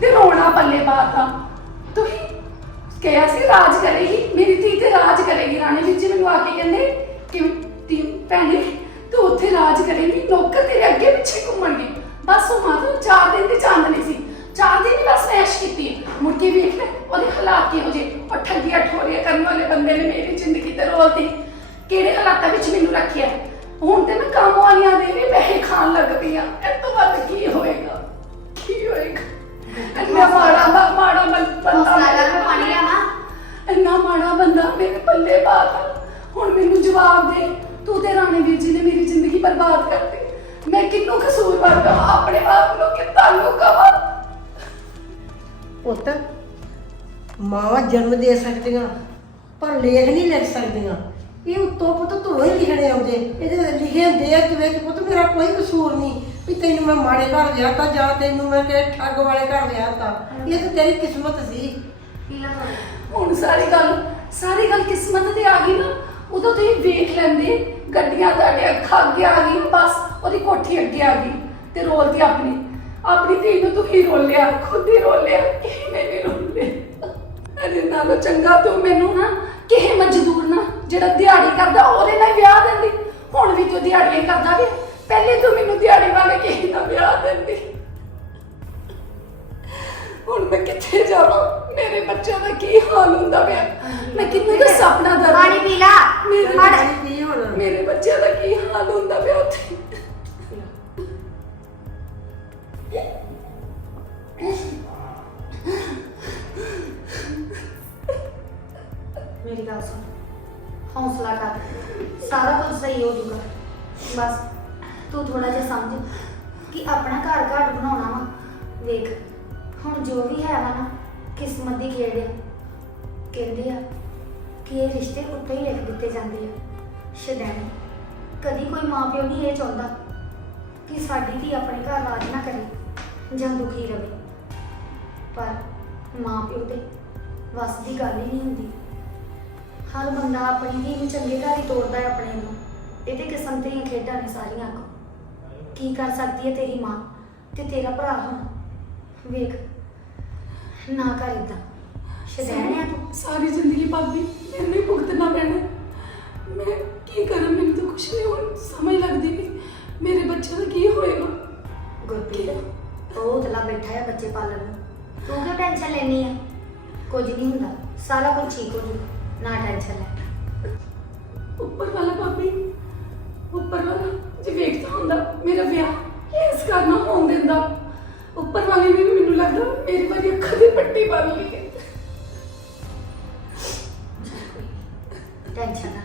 ਤੇ ਰੋਣਾ ਪੱਲੇ ਪਾਤਾ। ਤੁਸੀਂ ਕਿਹਾ ਸੀ ਰਾਜ ਕਰੇਗੀ, ਮੇਰੀ ਧੀ ਤੇ ਰਾਜ ਕਰੇਗੀ ਰਾਣੀ ਵਿੱਚ। ਜੀ ਮੈਨੂੰ ਆ ਕੇ ਕਹਿੰਦੇ ਕਿ ਤੀ ਭੈਣੇ, ਤੂੰ ਉੱਥੇ ਰਾਜ ਕਰੇਗੀ, ਨੌਕਰ ਤੇਰੇ ਅੱਗੇ ਪਿੱਛੇ ਘੁੰਮਣਗੇ। ਬਸ ਉਹ ਮਾਤਰ ਚਾਰ ਦਿਨ ਦੀ ਚਾਂਦਨੀ ਸੀ। ਚਾਰ ਦਿਨ ਬਸ ਐਸ਼ ਕੀਤੀ। ਮੁੜ ਕੇ ਵੇਖ ਲੈ ਉਹਦੇ ਹਾਲਾਤ ਕਿਹੋ ਜਿਹੇ। ਉਹ ਠੱਗੀਆਂ ਠੋਰੀਆਂ ਕਰਨ ਵਾਲੇ ਬੰਦੇ ਨੇ ਮੇਰੀ ਜ਼ਿੰਦਗੀ ਤੇ ਰੋਲਤੀ ਕਿਹੜੇ ਹਾਲਾਤਾਂ ਵਿੱਚ ਮੈਨੂੰ ਰੱਖਿਆ? ਹੁਣ ਤੇ ਮੈਂ ਕੰਮ ਵਾਲੀਆਂ ਦੇ ਵੀ ਪੈਸੇ ਖਾਣ ਲੱਗ ਪਈ ਆ। ਇਹ ਤੋਂ ਵੱਧ ਕੀ ਹੋਏਗਾ? ਕੀ ਹੋਏਗਾ? ਇੰਨਾ ਮਾੜਾ ਬਾ- ਮਾੜਾ ਬੰਦਾ ਮੇਰੇ ਮੈਂ ਪਾਣੀ ਲਿਆਵਾਂ? ਇੰਨਾ ਮਾੜਾ ਬੰਦਾ ਮੇਰੇ ਪੱਲੇ ਬਾਤ ਹੁਣ ਮੈਨੂੰ ਜਵਾਬ ਦੇ। ਤੂੰ ਤੇ ਰਾਣੇ ਵੀਰ ਜੀ ਨੇ ਮੇਰੀ ਜ਼ਿੰਦਗੀ ਬਰਬਾਦ ਕਰਤੀ। ਮੈਂ ਕਿੰਨੂੰ ਕਸੂਰਵਾਰ ਕਹਾਂ ਆਪਣੇ ਆਪ ਨੂੰ ਕਿ ਤੁਹਾਨੂੰ ਕਹਾਂ ਪੁੱਤ ਮਾਂ ਜਨਮ ਦੇ ਸਕਦੀਆਂ, ਪਰ ਲੇਖ ਨਹੀਂ ਲਿਖ ਸਕਦੀਆਂ। ਇਹ ਉੱਤੋਂ ਪੁੱਤ ਧੁਰੋਂ ਹੀ ਲਿਖਣੇ ਆਉਂਦੇ। ਇਹਦੇ ਲਿਖੇ ਹੁੰਦੇ ਆ ਕਿ ਪੁੱਤ, ਮੇਰਾ ਕੋਈ ਕਸੂਰ ਨਹੀਂ ਵੀ ਤੈਨੂੰ ਮੈਂ ਮਾੜੇ ਘਰ ਵਿਆਹਤਾ ਜਾਂ ਤੈਨੂੰ ਮੈਂ ਕਿਹੜੇ ਠੱਗ ਵਾਲੇ ਘਰ ਵਿਆਹ ਵਿਆਹਤਾ ਇਹ ਤਾਂ ਤੇਰੀ ਕਿਸਮਤ ਸੀ। ਹੁਣ ਸਾਰੀ ਗੱਲ ਸਾਰੀ ਗੱਲ ਕਿਸਮਤ ਤੇ ਆ ਗਈ ਨਾ, ਉਦੋਂ ਤੁਸੀਂ ਵੇਖ ਲੈਂਦੇ, ਗੱਡੀਆਂ ਤੁਹਾਡੇ ਅੱਖਾਂ ਅੱਗੇ ਆ ਗਈ, ਬਸ ਉਹਦੀ ਕੋਠੀ ਅੱਗੇ ਆ ਗਈ ਤੇ ਰੋਲਦੀ ਆਪਣੀ। ਆਪਣੀ ਧੀ ਨੂੰ ਤੂੰ ਹੀ ਰੋਲਿਆ ਖੁਦ ਹੀ ਰੋਲਿਆ ਕਿਹਨੇ ਨਹੀਂ ਰੋਲਿਆ। ਅਰੇ ਨਾਲੋਂ ਚੰਗਾ ਤੂੰ ਮੈਨੂੰ ਨਾ ਕਿਸੇ ਮਜ਼ਦੂਰ ਨਾ ਜਿਹੜਾ ਦਿਹਾੜੀ ਕਰਦਾ ਉਹਦੇ ਨਾਲ ਵਿਆਹ ਦਿੰਦੀ। ਹੁਣ ਵੀ ਤੂੰ ਦਿਹਾੜੀਆਂ ਕਰਦਾ ਵੀ ਪਹਿਲੇ ਤੂੰ ਮੈਨੂੰ ਦਿਹਾੜੀ ਵਾਲੇ ਕਿਸੇ ਨਾਲ ਵਿਆਹ ਦਿੰਦੀ। ਹੁਣ ਮੈਂ ਕਿੱਥੇ ਜਾਵਾਂ? ਮੇਰੇ ਬੱਚਿਆਂ ਦਾ ਕੀ ਹਾਲ ਹੁੰਦਾ ਪਿਆ? ਮੈਂ ਕਿੰਨੇ ਦਾ ਸੁਪਨਾ ਦਰਦ ਪਾਣੀ ਪੀ ਲਾ। ਮੇਰੇ ਫੜ। ਪਾਣੀ ਪੀ ਹੁਣ ਮੇਰੇ ਬੱਚਿਆਂ ਦਾ ਕੀ ਹਾਲ ਹੁੰਦਾ ਪਿਆ ਉੱਥੇ? ਹੌਸਲਾ ਕਰ ਸਾਰਾ ਕੁਝ ਸਹੀ ਹੋ ਜਾਊਗਾ। ਬਸ ਤੂੰ ਥੋੜਾ ਜਿਹਾ ਸਮਝ ਕਿ ਆਪਣਾ ਘਰ ਘਰ ਬਣਾਉਣਾ ਵਾ। ਵੇਖ ਹੁਣ ਜੋ ਵੀ ਹੈ ਵਾ ਨਾ, ਕਿਸਮਤ ਦੀ ਖੇਡ ਆ। ਕਹਿੰਦੇ ਆ ਕਿ ਇਹ ਰਿਸ਼ਤੇ ਉੱਤੇ ਹੀ ਲਿਖ ਦਿੱਤੇ ਜਾਂਦੇ ਆ। ਸ਼ਦੈਣ, ਕਦੀ ਕੋਈ ਮਾਪਿਓ ਨਹੀਂ ਇਹ ਚਾਹੁੰਦਾ ਕਿ ਸਾਡੀ ਧੀ ਆਪਣੇ ਘਰ ਰਾਜ ਨਾ ਕਰੇ ਜਾਂ ਦੁਖੀ ਰਹੇ ਪਰ ਮਾਪਿਓ ਤੇ ਵਸ ਦੀ ਗੱਲ ਹੀ ਨਹੀਂ ਹੁੰਦੀ। ਹਰ ਬੰਦਾ ਆਪਣੀ ਧੀ ਨੂੰ ਚੰਗੇ ਘਰ ਹੀ ਤੋਰਦਾ ਹੈ ਆਪਣੇ ਨੂੰ। ਇਹ ਤੇ ਕਿਸਮ ਦੀਆਂ ਖੇਡਾਂ ਨੇ ਸਾਰੀਆਂ ਕੋ ਕੀ ਕਰ ਸਕਦੀ ਹੈ ਤੇਰੀ ਮਾਂ ਤੇ ਤੇਰਾ ਭਰਾ ਹੁਣ? ਵੇਖ ਨਾ ਕਰ ਇਦਾਂ ਸ਼ਦੈਣ ਆ ਤੂੰ। ਸਾਰੀ ਜ਼ਿੰਦਗੀ ਭਾਬੀ ਮੈਨੂੰ ਹੀ ਭੁਗਤਣਾ ਪੈਣਾ ਮੈਂ ਕੀ ਕਰਾਂ ਮੈਨੂੰ ਤਾਂ ਕੁਛ ਨਹੀਂ ਹੁਣ ਸਮਝ ਲੱਗਦੀ ਵੀ ਮੇਰੇ ਬੱਚਿਆਂ ਦਾ ਕੀ ਹੋਏਗਾ? ਗੁਰਪ੍ਰੀਤ ਉਹ ਉਤਲਾ ਬੈਠਾ ਹੈ ਬੱਚੇ ਪਾਲਣ ਨੂੰ। ਤੂੰ ਕਿਉਂ ਟੈਨਸ਼ਨ ਲੈਣੀ ਆ ਕੁਝ ਨਹੀਂ ਹੁੰਦਾ। ਸਾਰਾ ਕੁਝ ਠੀਕ ਹੋ ਜੂਗਾ ਨਾ ਟੈਨਸ਼ਨ ਲੈ ਉੱਪਰ ਵਾਲਾ ਭਾਬੀ ਉੱਪਰ ਵਾਲਾ ਜੇ ਵੇਖਦਾ ਹੁੰਦਾ ਮੇਰਾ ਵਿਆਹ ਇਸ ਕਰਨਾ ਹੋਣ ਦਿੰਦਾ ਉੱਪਰ ਵਾਲੇ ਨੇ ਵੀ ਮੈਨੂੰ ਲੱਗਦਾ ਮੇਰੀ ਵਾਰੀ ਅੱਖਾਂ ਦੀ ਪੱਟੀ ਬੰਨ ਲਈ ਹੈ। ਟੈਨਸ਼ਨ ਨਾ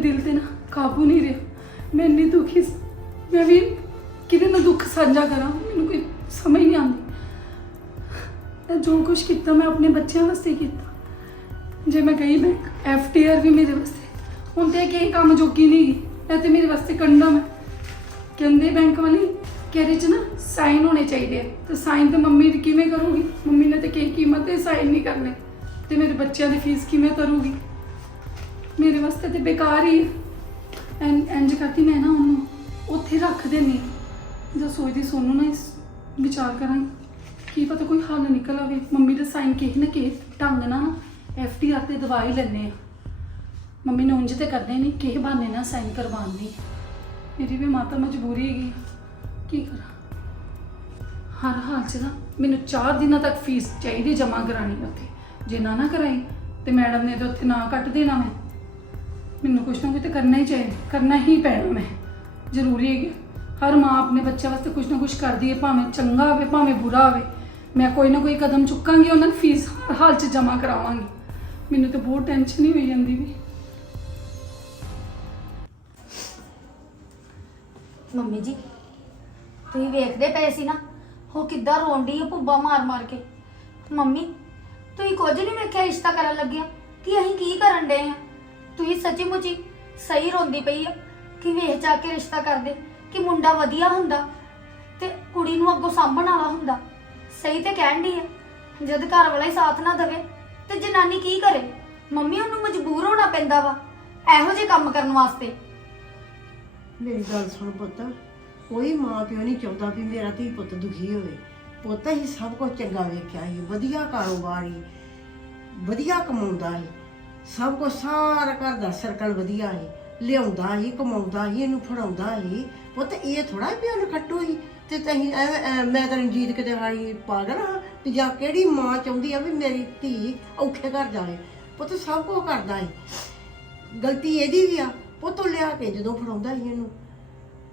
ਦਿਲ ਤੇ ਨਾ ਕਾਬੂ ਨਹੀਂ ਰਿਹਾ। ਮੈਂ ਇੰਨੀ ਦੁਖੀ ਸੀ। ਮੈਂ ਵੀ ਕਿਹਦੇ ਨਾਲ ਦੁੱਖ ਸਾਂਝਾ ਕਰਾਂ। ਮੈਨੂੰ ਕੋਈ ਸਮਝ ਨਹੀਂ ਆਉਂਦੀ। ਮੈਂ ਜੋ ਕੁਝ ਕੀਤਾ, ਮੈਂ ਆਪਣੇ ਬੱਚਿਆਂ ਵਾਸਤੇ ਕੀਤਾ। ਜੇ ਮੈਂ ਗਈ ਬੈਂਕ ਐਫਟੀਆਰ ਵੀ ਮੇਰੇ ਵਾਸਤੇ। ਹੁਣ ਤੇ ਕਈ ਕੰਮ ਜੋਗੀ ਨਹੀਂ ਇਹ ਤੇ ਮੇਰੇ ਵਾਸਤੇ ਕੰਡਮ ਹੈ। ਕਹਿੰਦੇ ਬੈਂਕ ਵਾਲੀ ਕਿ ਇਹਦੇ ਚ ਨਾ ਸਾਈਨ ਹੋਣੇ ਚਾਹੀਦੇ ਆ। ਤੇ ਸਾਈਨ ਤੇ ਮੰਮੀ ਕਿਵੇਂ ਕਰੂਗੀ? ਮੰਮੀ ਨੇ ਤੇ ਕਈ ਕੀਮਤ ਤੇ ਸਾਈਨ ਨਹੀਂ ਕਰਨੇ। ਤੇ ਮੇਰੇ ਬੱਚਿਆਂ ਦੀ ਫੀਸ ਕਿਵੇਂ ਕਰੂਗੀ ਮੇਰੇ ਵਾਸਤੇ ਤੇ ਬੇਕਾਰ ਹੀ ਐਂ- ਇੰਝ ਕਰਤੀ ਮੈਂ ਨਾ ਉਹਨੂੰ। ਉੱਥੇ ਰੱਖ ਦੇਣੀ ਜਦ ਸੋਚਦੀ ਸੋਨੂੰ ਨਾ ਇਸ ਵਿਚਾਰ ਕਰਾਂ। ਕੀ ਪਤਾ ਕੋਈ ਹੱਲ ਨਿਕਲ ਆਵੇ। ਮੰਮੀ ਦੇ ਸਾਈਨ ਕਿਸੇ ਨਾ ਕਿਸੇ ਢੰਗ ਨਾਲ ਐਫਡੀਆਰ ਤੇ ਦਵਾਈ ਲੈਣੇ ਆ। ਮੰਮੀ ਨੇ ਉਂਝ ਤੇ ਕਰਦੇ ਨਹੀਂ ਕਿਸੇ ਬਹਾਨੇ ਨਾਲ ਸਾਈਨ ਕਰਵਾਉਣੀ ਮੇਰੀ ਵੀ ਮਾਤਾ ਮਜਬੂਰੀ ਹੈਗੀ। ਕੀ ਕਰਾਂ? ਹਰ ਹਾਲ 'ਚ ਨਾ ਮੈਨੂੰ 4 ਦਿਨਾਂ ਤੱਕ ਫੀਸ ਚਾਹੀਦੀ ਜਮ੍ਹਾਂ ਕਰਾਣੀ ਉੱਥੇ। ਜੇ ਨਾ ਨਾ ਕਰਾਈ, ਤੇ ਮੈਡਮ ਨੇ ਤੇ ਉੱਥੇ ਨਾ ਕੱਟ ਦੇਣਾ ਮੈਂ। ਮੈਨੂੰ ਕੁਛ ਨਾ ਕੁਛ ਤਾਂ ਕਰਨਾ ਹੀ ਚਾਹੀਦਾ ਕਰਨਾ ਹੀ ਪੈਣਾ ਮੈਂ। ਜ਼ਰੂਰੀ ਹੈ ਕਿ ਹਰ ਮਾਂ ਆਪਣੇ ਬੱਚਿਆਂ ਵਾਸਤੇ ਕੁਛ ਨਾ ਕੁਛ ਕਰਦੀ ਹੈ, ਭਾਵੇਂ ਚੰਗਾ ਹੋਵੇ, ਭਾਵੇਂ ਬੁਰਾ ਹੋਵੇ। ਮੈਂ ਕੋਈ ਨਾ ਕੋਈ ਕਦਮ ਚੁੱਕਾਂਗੀ, ਉਹਨਾਂ ਨੂੰ ਫੀਸ ਹਰ ਹਾਲ 'ਚ ਜਮ੍ਹਾਂ ਕਰਾਵਾਂਗੀ। ਮੈਨੂੰ ਤਾਂ ਬਹੁਤ ਟੈਨਸ਼ਨ ਹੀ ਹੋਈ ਜਾਂਦੀ ਵੀ। ਮੰਮੀ ਜੀ, ਤੁਸੀਂ ਵੇਖਦੇ ਪਏ ਸੀ ਨਾ, ਉਹ ਕਿੱਦਾਂ ਰੋਂਦੀ ਆ ਭੁੱਬਾ ਮਾਰ ਮਾਰ ਕੇ। ਮੰਮੀ, ਤੁਸੀਂ ਕੁਝ ਨਹੀਂ ਵੇਖਿਆ, ਰਿਸ਼ਤਾ ਕਰਨ ਲੱਗਿਆ। ਕਿ ਅਸੀਂ ਕੀ ਕਰਨ ਡਏ ਆ? ਤੁਸੀਂ ਸੱਚੀ ਮੁੱਚੀ ਸਹੀ ਰੋਂਦੀ ਪਈ ਆ ਕਿ ਵੇਖ ਜਾ ਕੇ ਰਿਸ਼ਤਾ ਕਰਦੇ, ਕਿ ਮੁੰਡਾ ਵਧੀਆ ਹੁੰਦਾ ਤੇ ਕੁੜੀ ਨੂੰ ਅੱਗੋਂ ਸਾਂਭਣ ਵਾਲਾ ਹੁੰਦਾ। ਸਹੀ ਤੇ ਕਹਿਣ ਦੀ ਆ, ਜਦ ਘਰ ਵਾਲਾ ਹੀ ਸਾਥ ਨਾ ਦੇਵੇ ਤੇ ਜਨਾਨੀ ਕੀ ਕਰੇ? ਮੰਮੀ ਉਹਨੂੰ ਮਜਬੂਰ ਹੋਣਾ ਪੈਂਦਾ ਵਾ, ਇਹੋ ਜਿਹੇ ਕੰਮ ਕਰਨ ਵਾਸਤੇ। ਮੇਰੀ ਗੱਲ ਸੁਣ ਪੁੱਤ, ਕੋਈ ਮਾਂ ਪਿਓ ਨਹੀਂ ਚਾਹੁੰਦਾ ਵੀ ਮੇਰਾ ਧੀ ਪੁੱਤ ਦੁਖੀ ਹੋਵੇ। ਪੁੱਤ ਹੀ ਸਭ ਕੁਝ ਚੰਗਾ ਵੇਖਿਆ ਸੀ, ਵਧੀਆ ਕਾਰੋਬਾਰ ਵਧੀਆ ਕਮਾਉਂਦਾ ਸੀ। ਸਭ ਕੁਛ ਸਾਰਾ ਘਰ ਦਾ ਸਰਕਲ ਵਧੀਆ ਸੀ। ਲਿਆਉਂਦਾ ਸੀ, ਕਮਾਉਂਦਾ ਸੀ, ਇਹਨੂੰ ਫੜਾਉਂਦਾ ਸੀ। ਪੁੱਤ, ਇਹ ਥੋੜਾ ਵੀ ਉਹਨੂੰ ਖੱਟੂ ਸੀ। ਤੇ ਤਹੀਂ ਮੈਂ ਤਾਂ ਰਣਜੀਤ ਕਿਤੇ ਹਾਲੀ ਪਾਗਲ ਹਾਂ ਤੇ ਜਾਂ ਕਿਹੜੀ ਮਾਂ ਚਾਹੁੰਦੀ ਆ ਵੀ ਮੇਰੀ ਧੀ ਔਖੇ ਘਰ ਜਾਵੇ। ਪੁੱਤ, ਸਭ ਕੁਝ ਕਰਦਾ ਸੀ। ਗਲਤੀ ਇਹਦੀ ਵੀ ਆ। ਪੁੱਤ ਲਿਆ ਕੇ ਜਦੋਂ ਫੜਾਉਂਦਾ ਸੀ ਇਹਨੂੰ,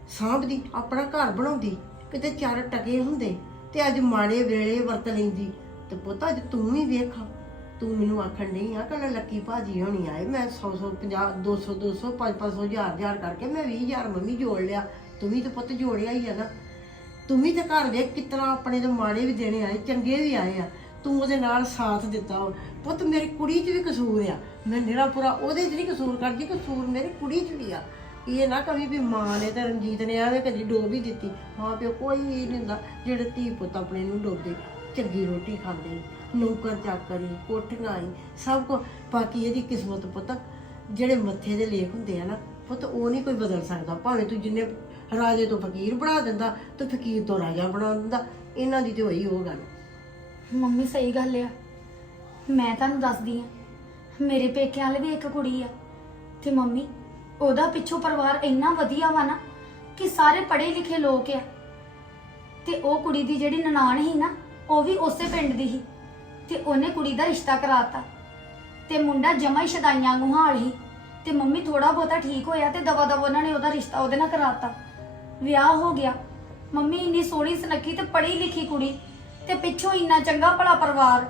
ਸਾਂਭਦੀ, ਆਪਣਾ ਘਰ ਬਣਾਉਂਦੀ, ਕਿਤੇ ਚਾਰ ਟਕੇ ਹੁੰਦੇ ਤੇ ਅੱਜ ਮਾੜੇ ਵੇਲੇ ਵਰਤ ਲੈਂਦੀ। ਤੇ ਪੁੱਤ, ਅੱਜ ਤੂੰ ਹੀ ਵੇਖ। ਤੂੰ ਮੈਨੂੰ ਆਖਣ ਨਹੀਂ ਆ ਕੱਲ ਲੱਕੀ ਭਾਜੀ ਹੋਣੀ ਆਏ, ਮੈਂ 100 100 50 200 200 500 ਹਜ਼ਾਰ ਹਜ਼ਾਰ ਕਰਕੇ ਮੈਂ 20000 ਮੰਮੀ ਜੋੜ ਲਿਆ। ਤੂੰ ਵੀ ਤੇ ਪੁੱਤ ਜੋੜਿਆ ਹੀ ਆ ਨਾ। ਤੂੰ ਵੀ ਤੇ ਘਰ ਵੇਖ ਕਿਤਨਾ ਆਪਣੇ ਦੇ ਮਾੜੇ ਵੀ ਦੇਣੇ ਆਏ, ਚੰਗੇ ਵੀ ਆਏ ਆ। ਤੂੰ ਉਹਦੇ ਨਾਲ ਸਾਥ ਦਿੱਤਾ ਪੁੱਤ ਮੇਰੀ ਕੁੜੀ 'ਚ ਵੀ ਕਸੂਰ ਆ। ਮੈਂ ਨਿਹਰਾ ਪੂਰਾ ਉਹਦੇ 'ਚ ਨਹੀਂ ਕਸੂਰ ਕਰਦੀ, ਕਸੂਰ ਮੇਰੀ ਕੁੜੀ 'ਚ ਵੀ ਆ। ਇਹ ਨਾ ਕਵੀ ਵੀ ਮਾਂ ਨੇ ਤੇ ਰਣਜੀਤ ਨੇ ਐਵੇਂ ਕਦੀ ਡੋਬ ਹੀ ਦਿੱਤੀ। ਮਾਂ ਪਿਓ ਕੋਈ ਨਹੀਂ ਹੁੰਦਾ, ਜਿਹੜੇ ਧੀ ਪੁੱਤ ਆਪਣੇ ਨੂੰ ਡੋਬਦੇ, ਚੰਗੀ ਰੋਟੀ ਖਾਂਦੇ। ਨੌਕਰ ਚਾਕਰੀ, ਕੋਠੀਆਂ ਹੀ, ਸਭ ਕੁਝ ਬਾਕੀ ਇਹਦੀ ਕਿਸਮਤ ਪੁੱਤ, ਜਿਹੜੇ ਮੱਥੇ ਦੇ ਲੇਖ ਹੁੰਦੇ ਆ ਨਾ, ਪੁੱਤ ਉਹ ਨਹੀਂ ਕੋਈ ਬਦਲ ਸਕਦਾ। ਭਾਵੇਂ ਤੂੰ ਜਿੰਨੇ ਰਾਜੇ ਤੋਂ ਫਕੀਰ ਬਣਾ ਦਿੰਦਾ, ਤੇ ਫਕੀਰ ਤੋਂ ਰਾਜਾ ਬਣਾ ਦਿੰਦਾ। ਇਹਨਾਂ ਦੀ ਤੇ ਹੋਈ ਉਹ ਗੱਲ। ਮੰਮੀ, ਸਹੀ ਗੱਲ ਆ। ਮੈਂ ਤੁਹਾਨੂੰ ਦੱਸਦੀ ਆ, ਮੇਰੇ ਪੇਕਿਆਂ ਵਾਲੇ ਵੀ ਇੱਕ ਕੁੜੀ ਆ। ਤੇ ਮੰਮੀ, ਉਹਦਾ ਪਿੱਛੋਂ ਪਰਿਵਾਰ ਇੰਨਾ ਵਧੀਆ ਵਾ ਨਾ, ਕਿ ਸਾਰੇ ਪੜ੍ਹੇ ਲਿਖੇ ਲੋਕ ਆ। ਤੇ ਉਹ ਕੁੜੀ ਦੀ ਜਿਹੜੀ ਨਨਾਣ ਸੀ ਨਾ, ਉਹ ਵੀ ਉਸੇ ਪਿੰਡ ਦੀ ਸੀ। ਤੇ ਉਹਨੇ ਕੁੜੀ ਦਾ ਰਿਸ਼ਤਾ ਕਰਾਤਾ। ਤੇ ਮੁੰਡਾ ਜਮਾ ਹੀ ਸ਼ਦਾਈਆਂ ਗੁਹਾਲ ਸੀ ਤੇ ਮੰਮੀ ਥੋੜਾ ਬਹੁਤਾ ਠੀਕ ਹੋਇਆ ਤੇ ਦਵਾ ਦਵਾ ਉਹਨਾਂ ਨੇ ਉਹਦਾ ਰਿਸ਼ਤਾ ਉਹਦੇ ਨਾਲ ਕਰਾਤਾ। ਵਿਆਹ ਹੋ ਗਿਆ। ਮੰਮੀ ਇੰਨੀ ਸੋਹਣੀ ਸੁਨੱਖੀ ਤੇ ਪੜ੍ਹੀ ਲਿਖੀ ਕੁੜੀ ਤੇ ਪਿੱਛੋਂ ਇੰਨਾ ਚੰਗਾ ਭਲਾ ਪਰਿਵਾਰ।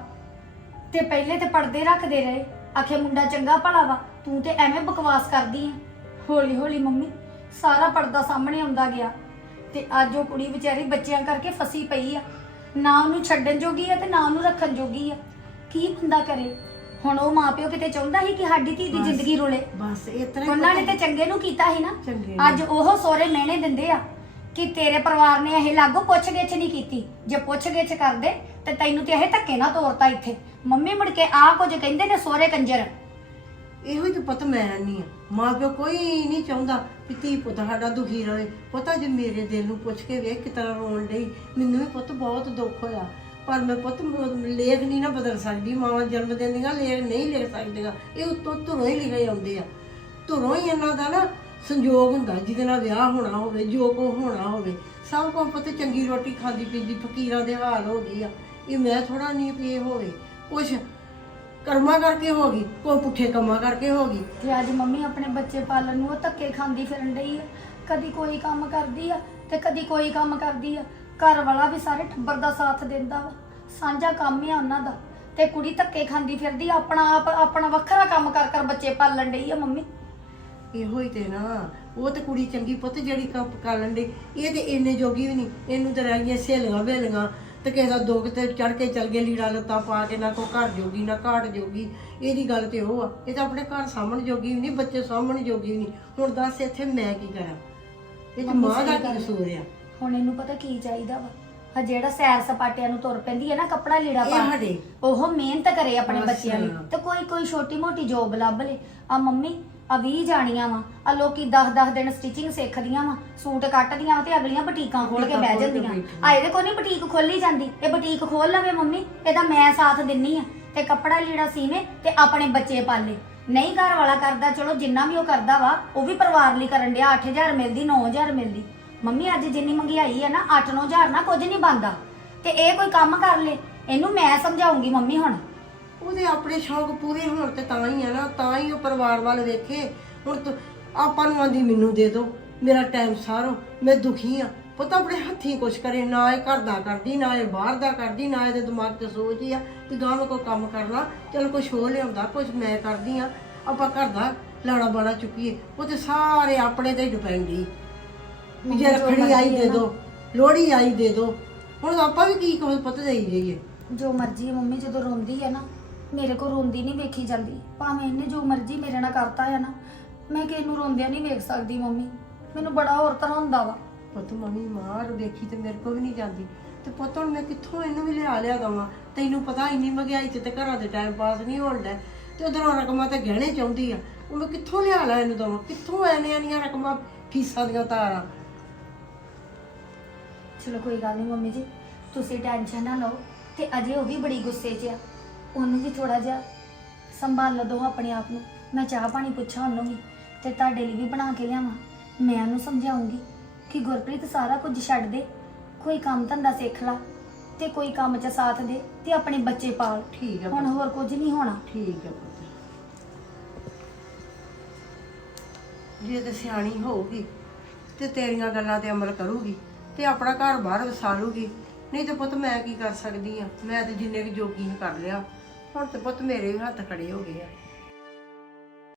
ਤੇ ਪਹਿਲੇ ਤੇ ਪਰਦੇ ਰੱਖਦੇ ਰਹੇ। ਆਖੇ ਮੁੰਡਾ ਚੰਗਾ ਭਲਾ ਵਾ, ਤੂੰ ਤੇ ਐਵੇਂ ਬਕਵਾਸ ਕਰਦੀ ਆ। ਹੌਲੀ ਹੌਲੀ ਮੰਮੀ, ਸਾਰਾ ਪਰਦਾ ਸਾਹਮਣੇ ਆਉਂਦਾ ਗਿਆ। ਤੇ ਅੱਜ ਉਹ ਕੁੜੀ ਵਿਚਾਰੀ ਬੱਚਿਆਂ ਕਰਕੇ ਫਸੀ ਪਈ ਆ। ਨਾ ਉਹਨੂੰ ਛੱਡਣ ਜੋਗੀ ਆ ਤੇ ਨਾ ਉਹਨੂੰ ਰੱਖਣ ਜੋਗੀ ਆ। ਕੀ ਬੰਦਾ ਕਰੇ? ਹੁਣ ਉਹ ਮਾਪਿਓ ਕਿਤੇ ਚਾਹੁੰਦਾ ਸੀ ਕਿ ਸਾਡੀ ਧੀ ਦੀ ਬਸ। ਜ਼ਿੰਦਗੀ ਰੁਲੇ। ਬਸ ਹੀ ਉਹਨਾਂ ਨੇ ਤੇ ਚੰਗੇ ਨੂੰ ਕੀਤਾ ਸੀ ਨਾ। ਚੰਗੇ ਨੂੰ। ਅੱਜ ਉਹ ਸੋਹਰੇ ਮਿਹਣੇ ਦਿੰਦੇ ਆ ਕਿ ਤੇਰੇ ਪਰਿਵਾਰ ਨੇ ਇਹ ਲਾਗੋ ਪੁੱਛ ਗਿੱਛ ਨਹੀਂ ਕੀਤੀ। ਜੇ ਪੁੱਛ ਗਿੱਛ ਕਰਦੇ ਤੇ ਤੈਨੂੰ ਤੇ ਇਹ ਧੱਕੇ ਨਾ ਤੋਰਤਾ ਇੱਥੇ। ਮੰਮੀ ਮੁੜ ਕੇ ਆ ਕੁਝ ਕਹਿੰਦੇ ਨੇ ਸੋਹਰੇ ਕੰਜਰ? ਇਹੋ ਹੀ ਤਾਂ ਪੁੱਤ ਮੈਂ ਨਹੀਂ ਆ ਮਾਂ ਪਿਓ ਕੋਈ ਨਹੀਂ ਚਾਹੁੰਦਾ ਕਿ ਧੀ ਪੁੱਤ ਸਾਡਾ ਦੁਖੀ ਰਹੇ। ਪਤਾ ਜੇ ਮੇਰੇ ਦਿਲ ਨੂੰ ਪੁੱਛ ਕੇ ਵੇਖ ਕਿਤਨਾ ਰੋਣ ਡਈ। ਮੈਨੂੰ ਵੀ ਪੁੱਤ ਬਹੁਤ ਦੁੱਖ ਹੋਇਆ। ਪਰ ਮੈਂ ਪੁੱਤ ਮ- ਲੇਖ ਨਹੀਂ ਨਾ ਬਦਲ ਸਕਦੀ। ਮਾਵਾਂ ਜਨਮ ਦਿਨ ਦੀਆਂ ਲੇਖ ਨਹੀਂ ਲਿਖ ਸਕਦੀਆਂ। ਇਹ ਉੱਤੋਂ ਧੁਰੋਂ ਹੀ ਲਿਖੇ ਆਉਂਦੇ ਆ। ਧੁਰੋਂ ਹੀ ਇਹਨਾਂ ਦਾ ਨਾ ਸੰਜੋਗ ਹੁੰਦਾ, ਜਿਹਦੇ ਨਾਲ ਵਿਆਹ ਹੋਣਾ ਹੋਵੇ, ਜੋ ਕੋ ਹੋਣਾ ਹੋਵੇ। ਸਭ ਕੋ ਪੁੱਤ ਚੰਗੀ ਰੋਟੀ ਖਾਂਦੀ ਪੀਂਦੀ, ਫਕੀਰਾਂ ਦੇ ਹਾਲ ਹੋ ਗਈ ਆ। ਇਹ ਮੈਂ ਥੋੜਾ ਨਹੀਂ ਪੀ ਹੋਵੇ। ਕੁਛ ਕਰਮਾਂ ਕਰਕੇ ਹੋ ਗਈ ਕੋਈ ਪੁੱਠੇ ਕੰਮਾਂ ਕਰਕੇ ਹੋ ਗਈ। ਤੇ ਅੱਜ ਮੰਮੀ ਆਪਣੇ ਬੱਚੇ ਪਾਲਣ ਨੂੰ ਉਹ ਧੱਕੇ ਖਾਂਦੀ ਫਿਰਨ ਡਈ ਆ। ਕਦੀ ਕੋਈ ਕੰਮ ਕਰਦੀ ਆ ਤੇ ਕਦੀ ਕੋਈ ਕੰਮ ਕਰਦੀ ਆ। ਘਰ ਵਾਲਾ ਵੀ ਸਾਰੇ ਟੱਬਰ ਦਾ ਸਾਥ ਦਿੰਦਾ ਵਾ। ਸਾਂਝਾ ਕੰਮ ਹੀ ਆ ਉਹਨਾਂ ਦਾ। ਤੇ ਕੁੜੀ ਧੱਕੇ ਖਾਂਦੀ ਫਿਰਦੀ ਆ, ਆਪਣਾ ਆਪ ਆਪਣਾ ਵੱਖਰਾ ਕੰਮ ਕਰ ਕਰ ਬੱਚੇ ਪਾਲਣ ਡਈ ਆ ਮੰਮੀ। ਇਹੋ ਹੀ ਤੇ ਨਾ ਉਹ ਤੇ ਕੁੜੀ ਚੰਗੀ ਪੁੱਤ ਜਿਹੜੀ ਕੱਪ ਕਾਲਣ ਦੀ ਇਹ ਤੇ ਇੰਨੇ ਜੋਗੀ ਵੀ ਨਹੀਂ ਇਹਨੂੰ ਤੇ ਰਹਿ ਸਹੇਲੀਆਂ ਵੇਲੀਆਂ ਤੇ ਕਿਸੇ ਦਾ ਦੁੱਖ ਤੇ ਚੜ ਕੇ ਚਲ ਗਏ ਲੀੜਾ ਲੱਤਾ ਪਾ ਕੇ ਨਾ ਕੋ ਘਰ ਜੋਗੀ ਨਾ ਘਾਟ ਜੋਗੀ। ਇਹਦੀ ਗੱਲ ਤੇ ਉਹ ਆ ਇਹ ਤਾਂ ਆਪਣੇ ਘਰ ਸਾਹਮਣ ਜੋਗੀ ਵੀ ਨਹੀਂ ਬੱਚੇ ਸਾਹਮਣ ਜੋਗੀ ਵੀ ਨਹੀਂ। ਹੁਣ ਦੱਸ ਇੱਥੇ ਮੈਂ ਕੀ ਕਰਾਂ? ਇਹ ਤੇ ਮਾਂ ਦਾ। ਕਸੂਰ ਆ? ਹੁਣ ਇਹਨੂੰ ਪਤਾ ਕੀ ਚਾਹੀਦਾ ਵਾ? ਆ ਜਿਹੜਾ ਸੈਰ ਸਪਾਟਿਆਂ ਨੂੰ ਤੁਰ ਪੈਂਦੀ ਹੈ ਨਾ ਕੱਪੜਾ ਲੀੜਾ ਇਹ ਪਾ ਸਾਡੇ। ਉਹ ਮਿਹਨਤ ਕਰੇ ਆਪਣੇ। ਬੱਚਿਆਂ ਲਈ ਤੇ ਕੋਈ ਕੋਈ ਛੋਟੀ ਮੋਟੀ ਜੋਬ ਲੱਭ ਲੇ। ਆ ਮੰਮੀ ਆ 20 ਜਾਣੀਆਂ ਵਾ। ਆ ਲੋਕੀ 10 10 ਦਿਨ ਸਟਿਚਿੰਗ ਸਿੱਖਦੀਆਂ ਵਾ। ਸੂਟ ਕੱਟਦੀਆਂ ਵਾ ਤੇ ਅਗਲੀਆਂ ਬੁਟੀਕਾਂ ਖੋਲ ਕੇ ਬਹਿ ਜਾਂਦੀਆਂ। ਆ ਇਹਦੇ ਕੋਲ ਨਹੀਂ ਬੁਟੀਕ ਖੋਲੀ ਜਾਂਦੀ। ਇਹ ਬੁਟੀਕ ਖੋਲ ਲਵੇ ਮੰਮੀ ਇਹਦਾ ਮੈਂ ਸਾਥ ਦਿੰਨੀ ਆ। ਤੇ ਕੱਪੜਾ ਲੀੜਾ ਸੀਵੇ ਤੇ ਆਪਣੇ ਬੱਚੇ ਪਾਲੇ। ਨਹੀਂ ਘਰ ਵਾਲਾ ਕਰਦਾ ਚਲੋ ਜਿੰਨਾ ਵੀ ਉਹ ਕਰਦਾ ਵਾ ਉਹ ਵੀ ਪਰਿਵਾਰ ਲਈ ਕਰਨ ਡਿਆ। 8000 ਮਿਲਦੀ 9000 ਮਿਲਦੀ। ਮੰਮੀ ਅੱਜ ਜਿੰਨੀ ਮਹਿੰਗਾਈ ਆ ਨਾ 8-9000 ਨਾ ਕੁਝ ਨਹੀਂ ਬੰਦਾ ਤੇ ਇਹ ਕੋਈ ਕੰਮ ਕਰ ਲੇ। ਇਹਨੂੰ ਮੈਂ ਸਮਝਾਉਂਗੀ ਮੰਮੀ ਹੁਣ। ਉਹਦੇ ਆਪਣੇ ਸ਼ੌਕ ਪੂਰੇ ਹੋਣ ਤੇ ਤਾਂ ਹੀ ਆ ਨਾ ਤਾਂ ਹੀ ਉਹ ਪਰਿਵਾਰ ਵੱਲ ਵੇਖੇ। ਹੁਣ ਤੂੰ ਆਪਾਂ ਨੂੰ ਆਂਦੀ ਮੈਨੂੰ ਦੇ ਦੋ ਮੇਰਾ ਟਾਈਮ ਸਾਰੋ ਮੈਂ ਦੁਖੀ ਆ। ਪਤਾ ਆਪਣੇ ਹੱਥੀਂ ਕੁਛ ਕਰੇ ਨਾ ਇਹ ਘਰ ਦਾ ਕਰਦੀ ਨਾ ਇਹ ਬਾਹਰ ਦਾ ਕਰਦੀ ਨਾ ਇਹਦੇ ਦਿਮਾਗ 'ਚ ਸੋਚ ਹੀ ਆ ਕਿ ਗਾਂ ਮੈਂ ਕੋਈ ਕੰਮ ਕਰਨਾ ਚਲ ਕੁਛ ਹੋ ਲਿਆਉਂਦਾ ਕੁਛ ਮੈਂ ਕਰਦੀ ਆ। ਆਪਾਂ ਘਰ ਦਾ ਲਾਣਾ ਬਾਣਾ ਚੁੱਕੀਏ ਉਹ ਤੇ ਸਾਰੇ ਆਪਣੇ ਤੇ ਡਿਪੈਂਡ ਹੀ। ਵੀ ਜੇ ਰੱਖੜੀ ਆਈ ਦੇ ਦੋ ਲੋਹੜੀ ਆਈ ਦੇ ਦੋ। ਹੁਣ ਆਪਾਂ ਵੀ ਕੀ ਕੋਈ ਪਤਾ ਦੇਈ ਜਾਈਏ। ਜੋ ਮਰਜ਼ੀ ਹੈ ਮੰਮੀ ਜਦੋਂ ਰੋਂਦੀ ਹੈ ਨਾ ਮੇਰੇ ਕੋਲ ਰੋਂਦੀ ਨਹੀਂ ਵੇਖੀ ਜਾਂਦੀ। ਭਾਵੇਂ ਇਹਨੇ ਜੋ ਮਰਜ਼ੀ ਮੇਰੇ ਨਾਲ ਕਰਤਾ ਹੈ ਨਾ ਮੈਂ ਕਿਸੇ ਨੂੰ ਰੋਂਦਿਆਂ ਨਹੀਂ ਵੇਖ ਸਕਦੀ ਮੰਮੀ। ਮੈਨੂੰ ਬੜਾ ਹੋਰ ਤਰ੍ਹਾਂ ਹੁੰਦਾ ਵਾ। ਪੁੱਤ ਮੰਮੀ ਮਾਰ ਵੇਖੀ ਤੇ ਮੇਰੇ ਕੋ ਵੀ ਨਹੀਂ ਜਾਂਦੀ। ਤੇ ਪੁੱਤ ਹੁਣ ਮੈਂ ਕਿੱਥੋਂ ਇਹਨੂੰ ਵੀ ਲਿਆ ਲਿਆ ਦਵਾਂ? ਤੈਨੂੰ ਪਤਾ ਇੰਨੀ ਮਹਿੰਗਾਈ ਚ ਤੇ ਘਰਾਂ ਦੇ ਟਾਈਮ ਪਾਸ ਨਹੀਂ ਹੋਣ ਤੇ ਉਧਰੋਂ ਰਕਮਾਂ ਤੇ ਗਹਿਣੇ ਚਾਹੁੰਦੀ ਆ। ਉਹ ਮੈਂ ਕਿੱਥੋਂ ਲਿਆ ਲਿਆ ਇਹਨੂੰ ਦਵਾਂ? ਕਿੱਥੋਂ ਐਨੀਆਂ ਨੀਆਂ ਰਕਮਾਂ ਫੀਸਾਂ ਦੀਆਂ ਤਾਰਾਂ ਚਲੋ ਕੋਈ ਗੱਲ ਨਹੀਂ ਮੰਮੀ ਜੀ ਤੁਸੀਂ ਟੈਨਸ਼ਨ ਨਾ ਲਓ। ਤੇ ਅਜੇ ਉਹ ਵੀ ਬੜੀ ਗੁੱਸੇ 'ਚ ਆ। ਉਹਨੂੰ ਵੀ ਥੋੜਾ ਜਿਹਾ ਸੰਭਾਲ ਦੋ ਆਪਣੇ ਆਪ ਨੂੰ। ਮੈਂ ਚਾਹ ਪਾਣੀ ਪੁੱਛਾਂ ਉਹਨੂੰ ਵੀ ਤੇ ਤੁਹਾਡੇ ਲਈ ਵੀ ਬਣਾ ਕੇ ਲਿਆਵਾਂ। ਮੈਂ ਉਹਨੂੰ ਸਮਝਾਉਂਗੀ ਕਿ ਗੁਰਪ੍ਰੀਤ ਸਾਰਾ ਕੁਝ ਛੱਡ ਦੇ ਕੋਈ ਕੰਮ ਧੰਦਾ ਸਿੱਖ ਲਾ ਤੇ ਕੋਈ ਕੰਮ 'ਚ ਸਾਥ ਦੇ ਤੇ ਆਪਣੇ ਬੱਚੇ ਪਾਲ। ਠੀਕ ਆ ਹੁਣ ਪੁੱਤ, ਹੋਰ ਕੁਝ ਨਹੀਂ ਹੋਣਾ। ਠੀਕ ਆ ਪੁੱਤ। ਜੇ ਤੇ ਸਿਆਣੀ ਹੋਊਗੀ ਤੇ ਤੇਰੀਆਂ ਗੱਲਾਂ ਤੇ ਅਮਲ ਕਰੂਗੀ ਤੇ ਆਪਣਾ ਘਰ ਬਾਹਰ ਵਸਾਲੂਗੀ ਨਹੀਂ ਤੇ ਪੁੱਤ ਮੈਂ ਕੀ ਕਰ ਸਕਦੀ ਆ? ਮੈਂ ਤੇ ਜਿੰਨੇ ਵੀ ਜੋਗੀ ਨੇ ਕਰ ਲਿਆ। ਹੁਣ ਤੇ ਪੁੱਤ ਮੇਰੇ ਵੀ ਹੱਥ ਖੜੇ ਹੋ ਗਏ ਆ।